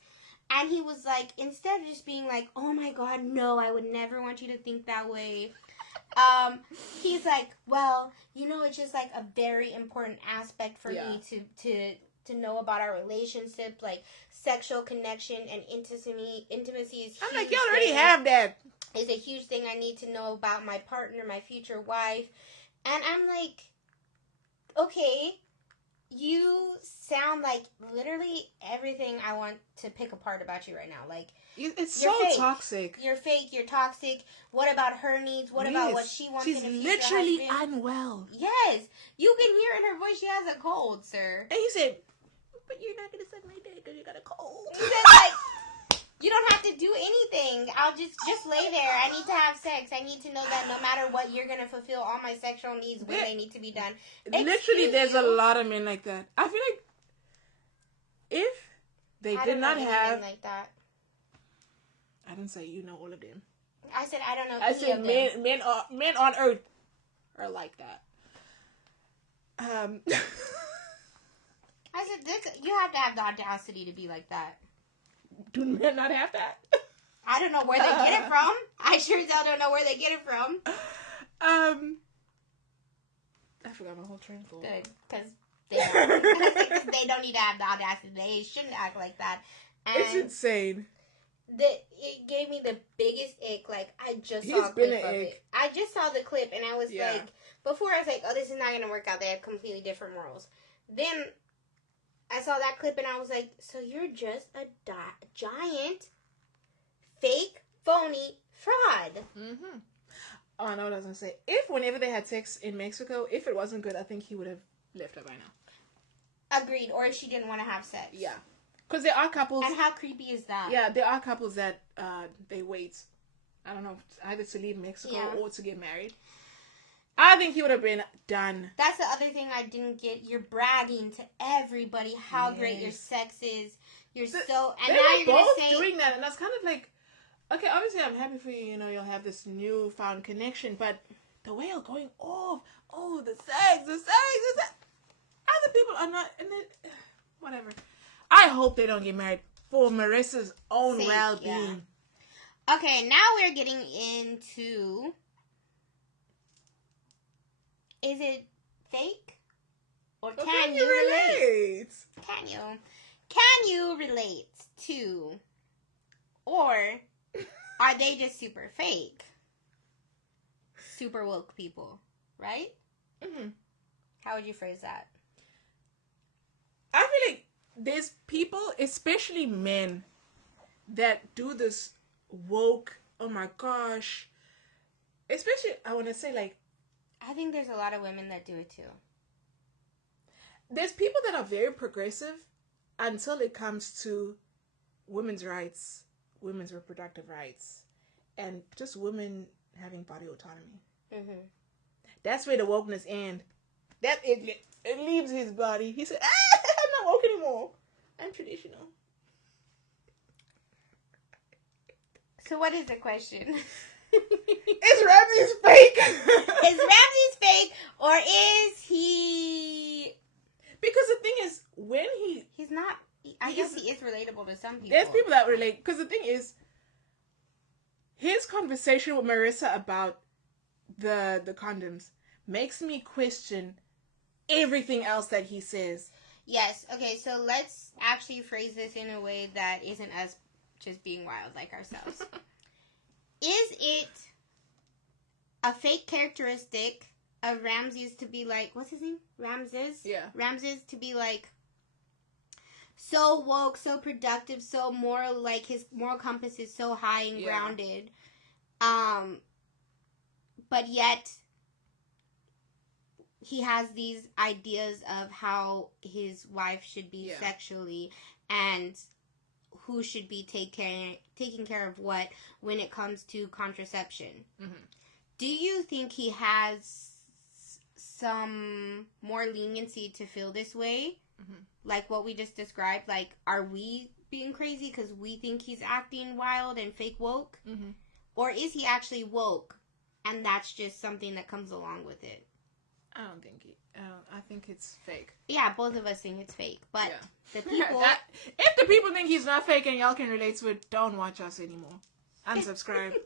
And he was like, instead of just being like, oh my God, no, I would never want you to think that way. He's like, well, it's just like a very important aspect for me to know about our relationship, like sexual connection and intimacy is huge. I'm like, you already have that. It's a huge thing I need to know about my partner, my future wife. And I'm like, okay, you sound like literally everything I want to pick apart about you right now. Like, it's so fake. toxic. You're fake. You're toxic. What about her needs? What about what she wants in the future? She's literally unwell. Yes. You can hear in her voice she has a cold, sir. And he said, but you're not going to suck my dick because you got a cold. He said, like, You don't have to do anything. I'll just lay there. I need to have sex. I need to know that no matter what, you're going to fulfill all my sexual needs when they need to be done. Literally, there's a lot of men like that. I feel like if they did not have... men like that. I didn't say you know all of them. I said I don't know. I said men on earth are like that. I said you have to have the audacity to be like that. Do men not have that? I don't know where they get it from. I sure as hell don't know where they get it from. I forgot my whole train of thought. Good, because they don't need to have the audacity. They shouldn't act like that. And it's insane. It gave me the biggest ick. Like, I just saw a clip of it. I just saw the clip, and I was like, before I was like, oh, this is not going to work out. They have completely different morals. Then I saw that clip, and I was like, so you're just a giant, fake, phony fraud. Mm-hmm. Oh, I know what I was going to say. Whenever they had sex in Mexico, if it wasn't good, I think he would have left her by now. Agreed. Or if she didn't want to have sex. Yeah. Because there are couples... And how creepy is that? Yeah, there are couples that they wait, I don't know, either to leave Mexico or to get married. I think he would have been done. That's the other thing I didn't get. You're bragging to everybody how great your sex is. And now you're going to say... doing that, and that's kind of like... Okay, obviously I'm happy for you, you'll have this newfound connection, but the way you're going off, the sex. Other people are not... whatever. I hope they don't get married for Marissa's own well-being. Yeah. Okay, now we're getting into... Is it fake? Or can you relate? Can you relate to... Or are they just super fake? Super woke people, right? Mm-hmm. How would you phrase that? I feel like there's people, especially men, that do this woke, oh my gosh. Especially, I want to say, like... I think there's a lot of women that do it too. There's people that are very progressive until it comes to women's rights, women's reproductive rights, and just women having body autonomy. Mm-hmm. That's where the wokeness ends. It leaves his body. He said, I'm not woke anymore. I'm traditional. So what is the question? Is Ramses fake? Is Ramses fake, or is he... Because the thing is, when he's not... I guess he is relatable to some people. There's people that relate. Because the thing is, his conversation with Marissa about the condoms makes me question everything else that he says. Yes. Okay, so let's actually phrase this in a way that isn't us just being wild like ourselves. Is it a fake characteristic of Ramses to be like... What's his name? Ramses? Yeah. Ramses to be like... so woke, so productive, so moral, like his moral compass is so high and grounded. But yet he has these ideas of how his wife should be sexually and who should be taking care of what when it comes to contraception. Mm-hmm. Do you think he has some more leniency to feel this way? Mm-hmm. Like what we just described? Like, are we being crazy because we think he's acting wild and fake woke? Mm-hmm. Or is he actually woke and that's just something that comes along with it? I don't think I think it's fake. Yeah, both of us think it's fake. But the people... if the people think he's not fake and y'all can relate to it, don't watch us anymore. Unsubscribe.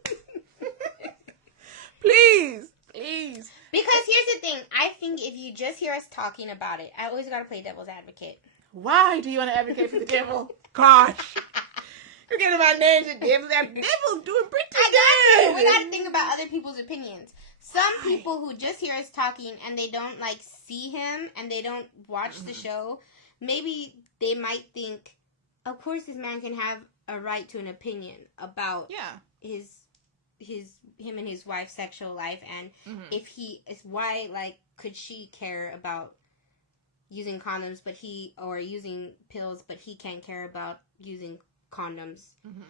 Please. Because here's the thing. I think if you just hear us talking about it, I always gotta play devil's advocate. Why do you want to advocate for the devil? Gosh. You're getting my names and devil's advocate. Devil's doing pretty good. We gotta think about other people's opinions. Some people who just hear us talking and they don't like see him and they don't watch the show, maybe they might think, of course this man can have a right to an opinion about him and his wife's sexual life, and if he is, why like could she care about using condoms or using pills, but he can't care about using condoms. Mm-hmm.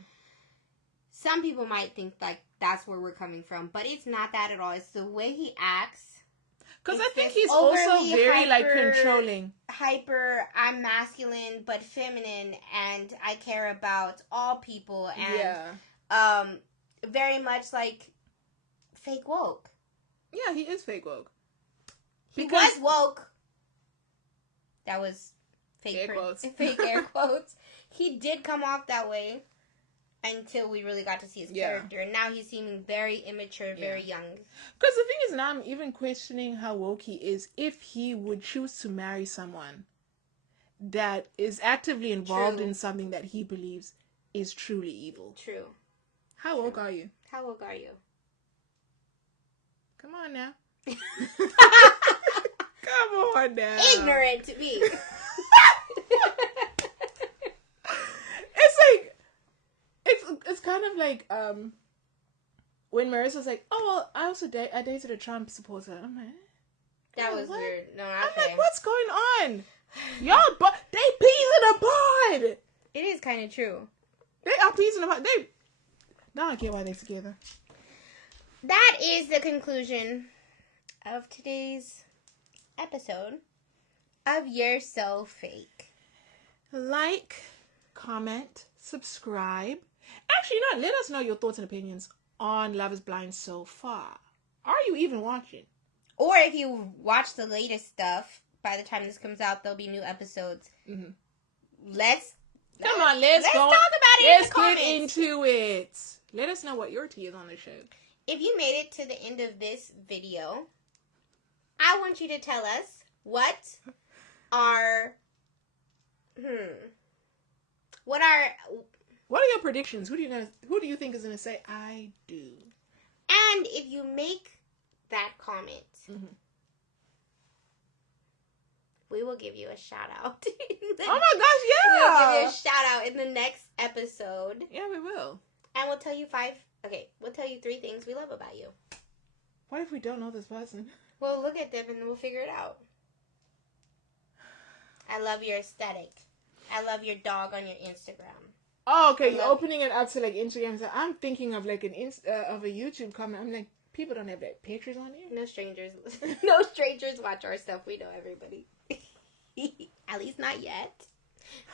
Some people might think like that's where we're coming from, but it's not that at all. It's the way he acts. Because I think he's also very like controlling. Hyper, I'm masculine but feminine, and I care about all people, and very much like fake woke. Yeah, he is fake woke. He was woke. That was fake air quotes. Fake air quotes. He did come off that way until we really got to see his character. And now he's seeming very immature, very young. Because the thing is, now I'm even questioning how woke he is if he would choose to marry someone that is actively involved in something that he believes is truly evil. True. How woke are you? How woke are you? Come on now. Come on now. Ignorant to me. It's kind of like when Marissa's like, oh well, I dated a Trump supporter. I'm like, that was weird. No, okay. I'm like, what's going on? Y'all, but they peas in a pod. It is kind of true. They are peas in a pod. Now I get why they're together. That is the conclusion of today's episode of You're So Fake. Like, comment, subscribe. Actually, let us know your thoughts and opinions on Love is Blind so far. Are you even watching? Or if you watch the latest stuff, by the time this comes out, there'll be new episodes. Mm-hmm. Let's talk about it. Let's get into it. Let us know what your tea is on the show. If you made it to the end of this video, I want you to tell us what are your predictions? Who do you think is going to say I do? And if you make that comment, we will give you a shout out. Oh my gosh, yeah! We'll give you a shout out in the next episode. Yeah, we will. And we'll tell you 3 things we love about you. What if we don't know this person? We'll look at them and we'll figure it out. I love your aesthetic. I love your dog on your Instagram. Oh, okay. You're opening it up to like Instagram. So I'm thinking of like of a YouTube comment. I'm like, people don't have like pictures on there. No strangers. No strangers watch our stuff. We know everybody. At least not yet.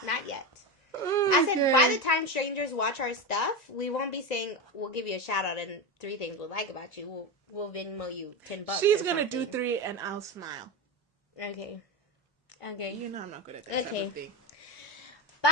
Not yet. Okay. I said by the time strangers watch our stuff, we won't be saying we'll give you a shout out and 3 things we like about you. We'll Venmo you $10. She's gonna do 3 and I'll smile. Okay. You know I'm not good at that type of thing. Bye.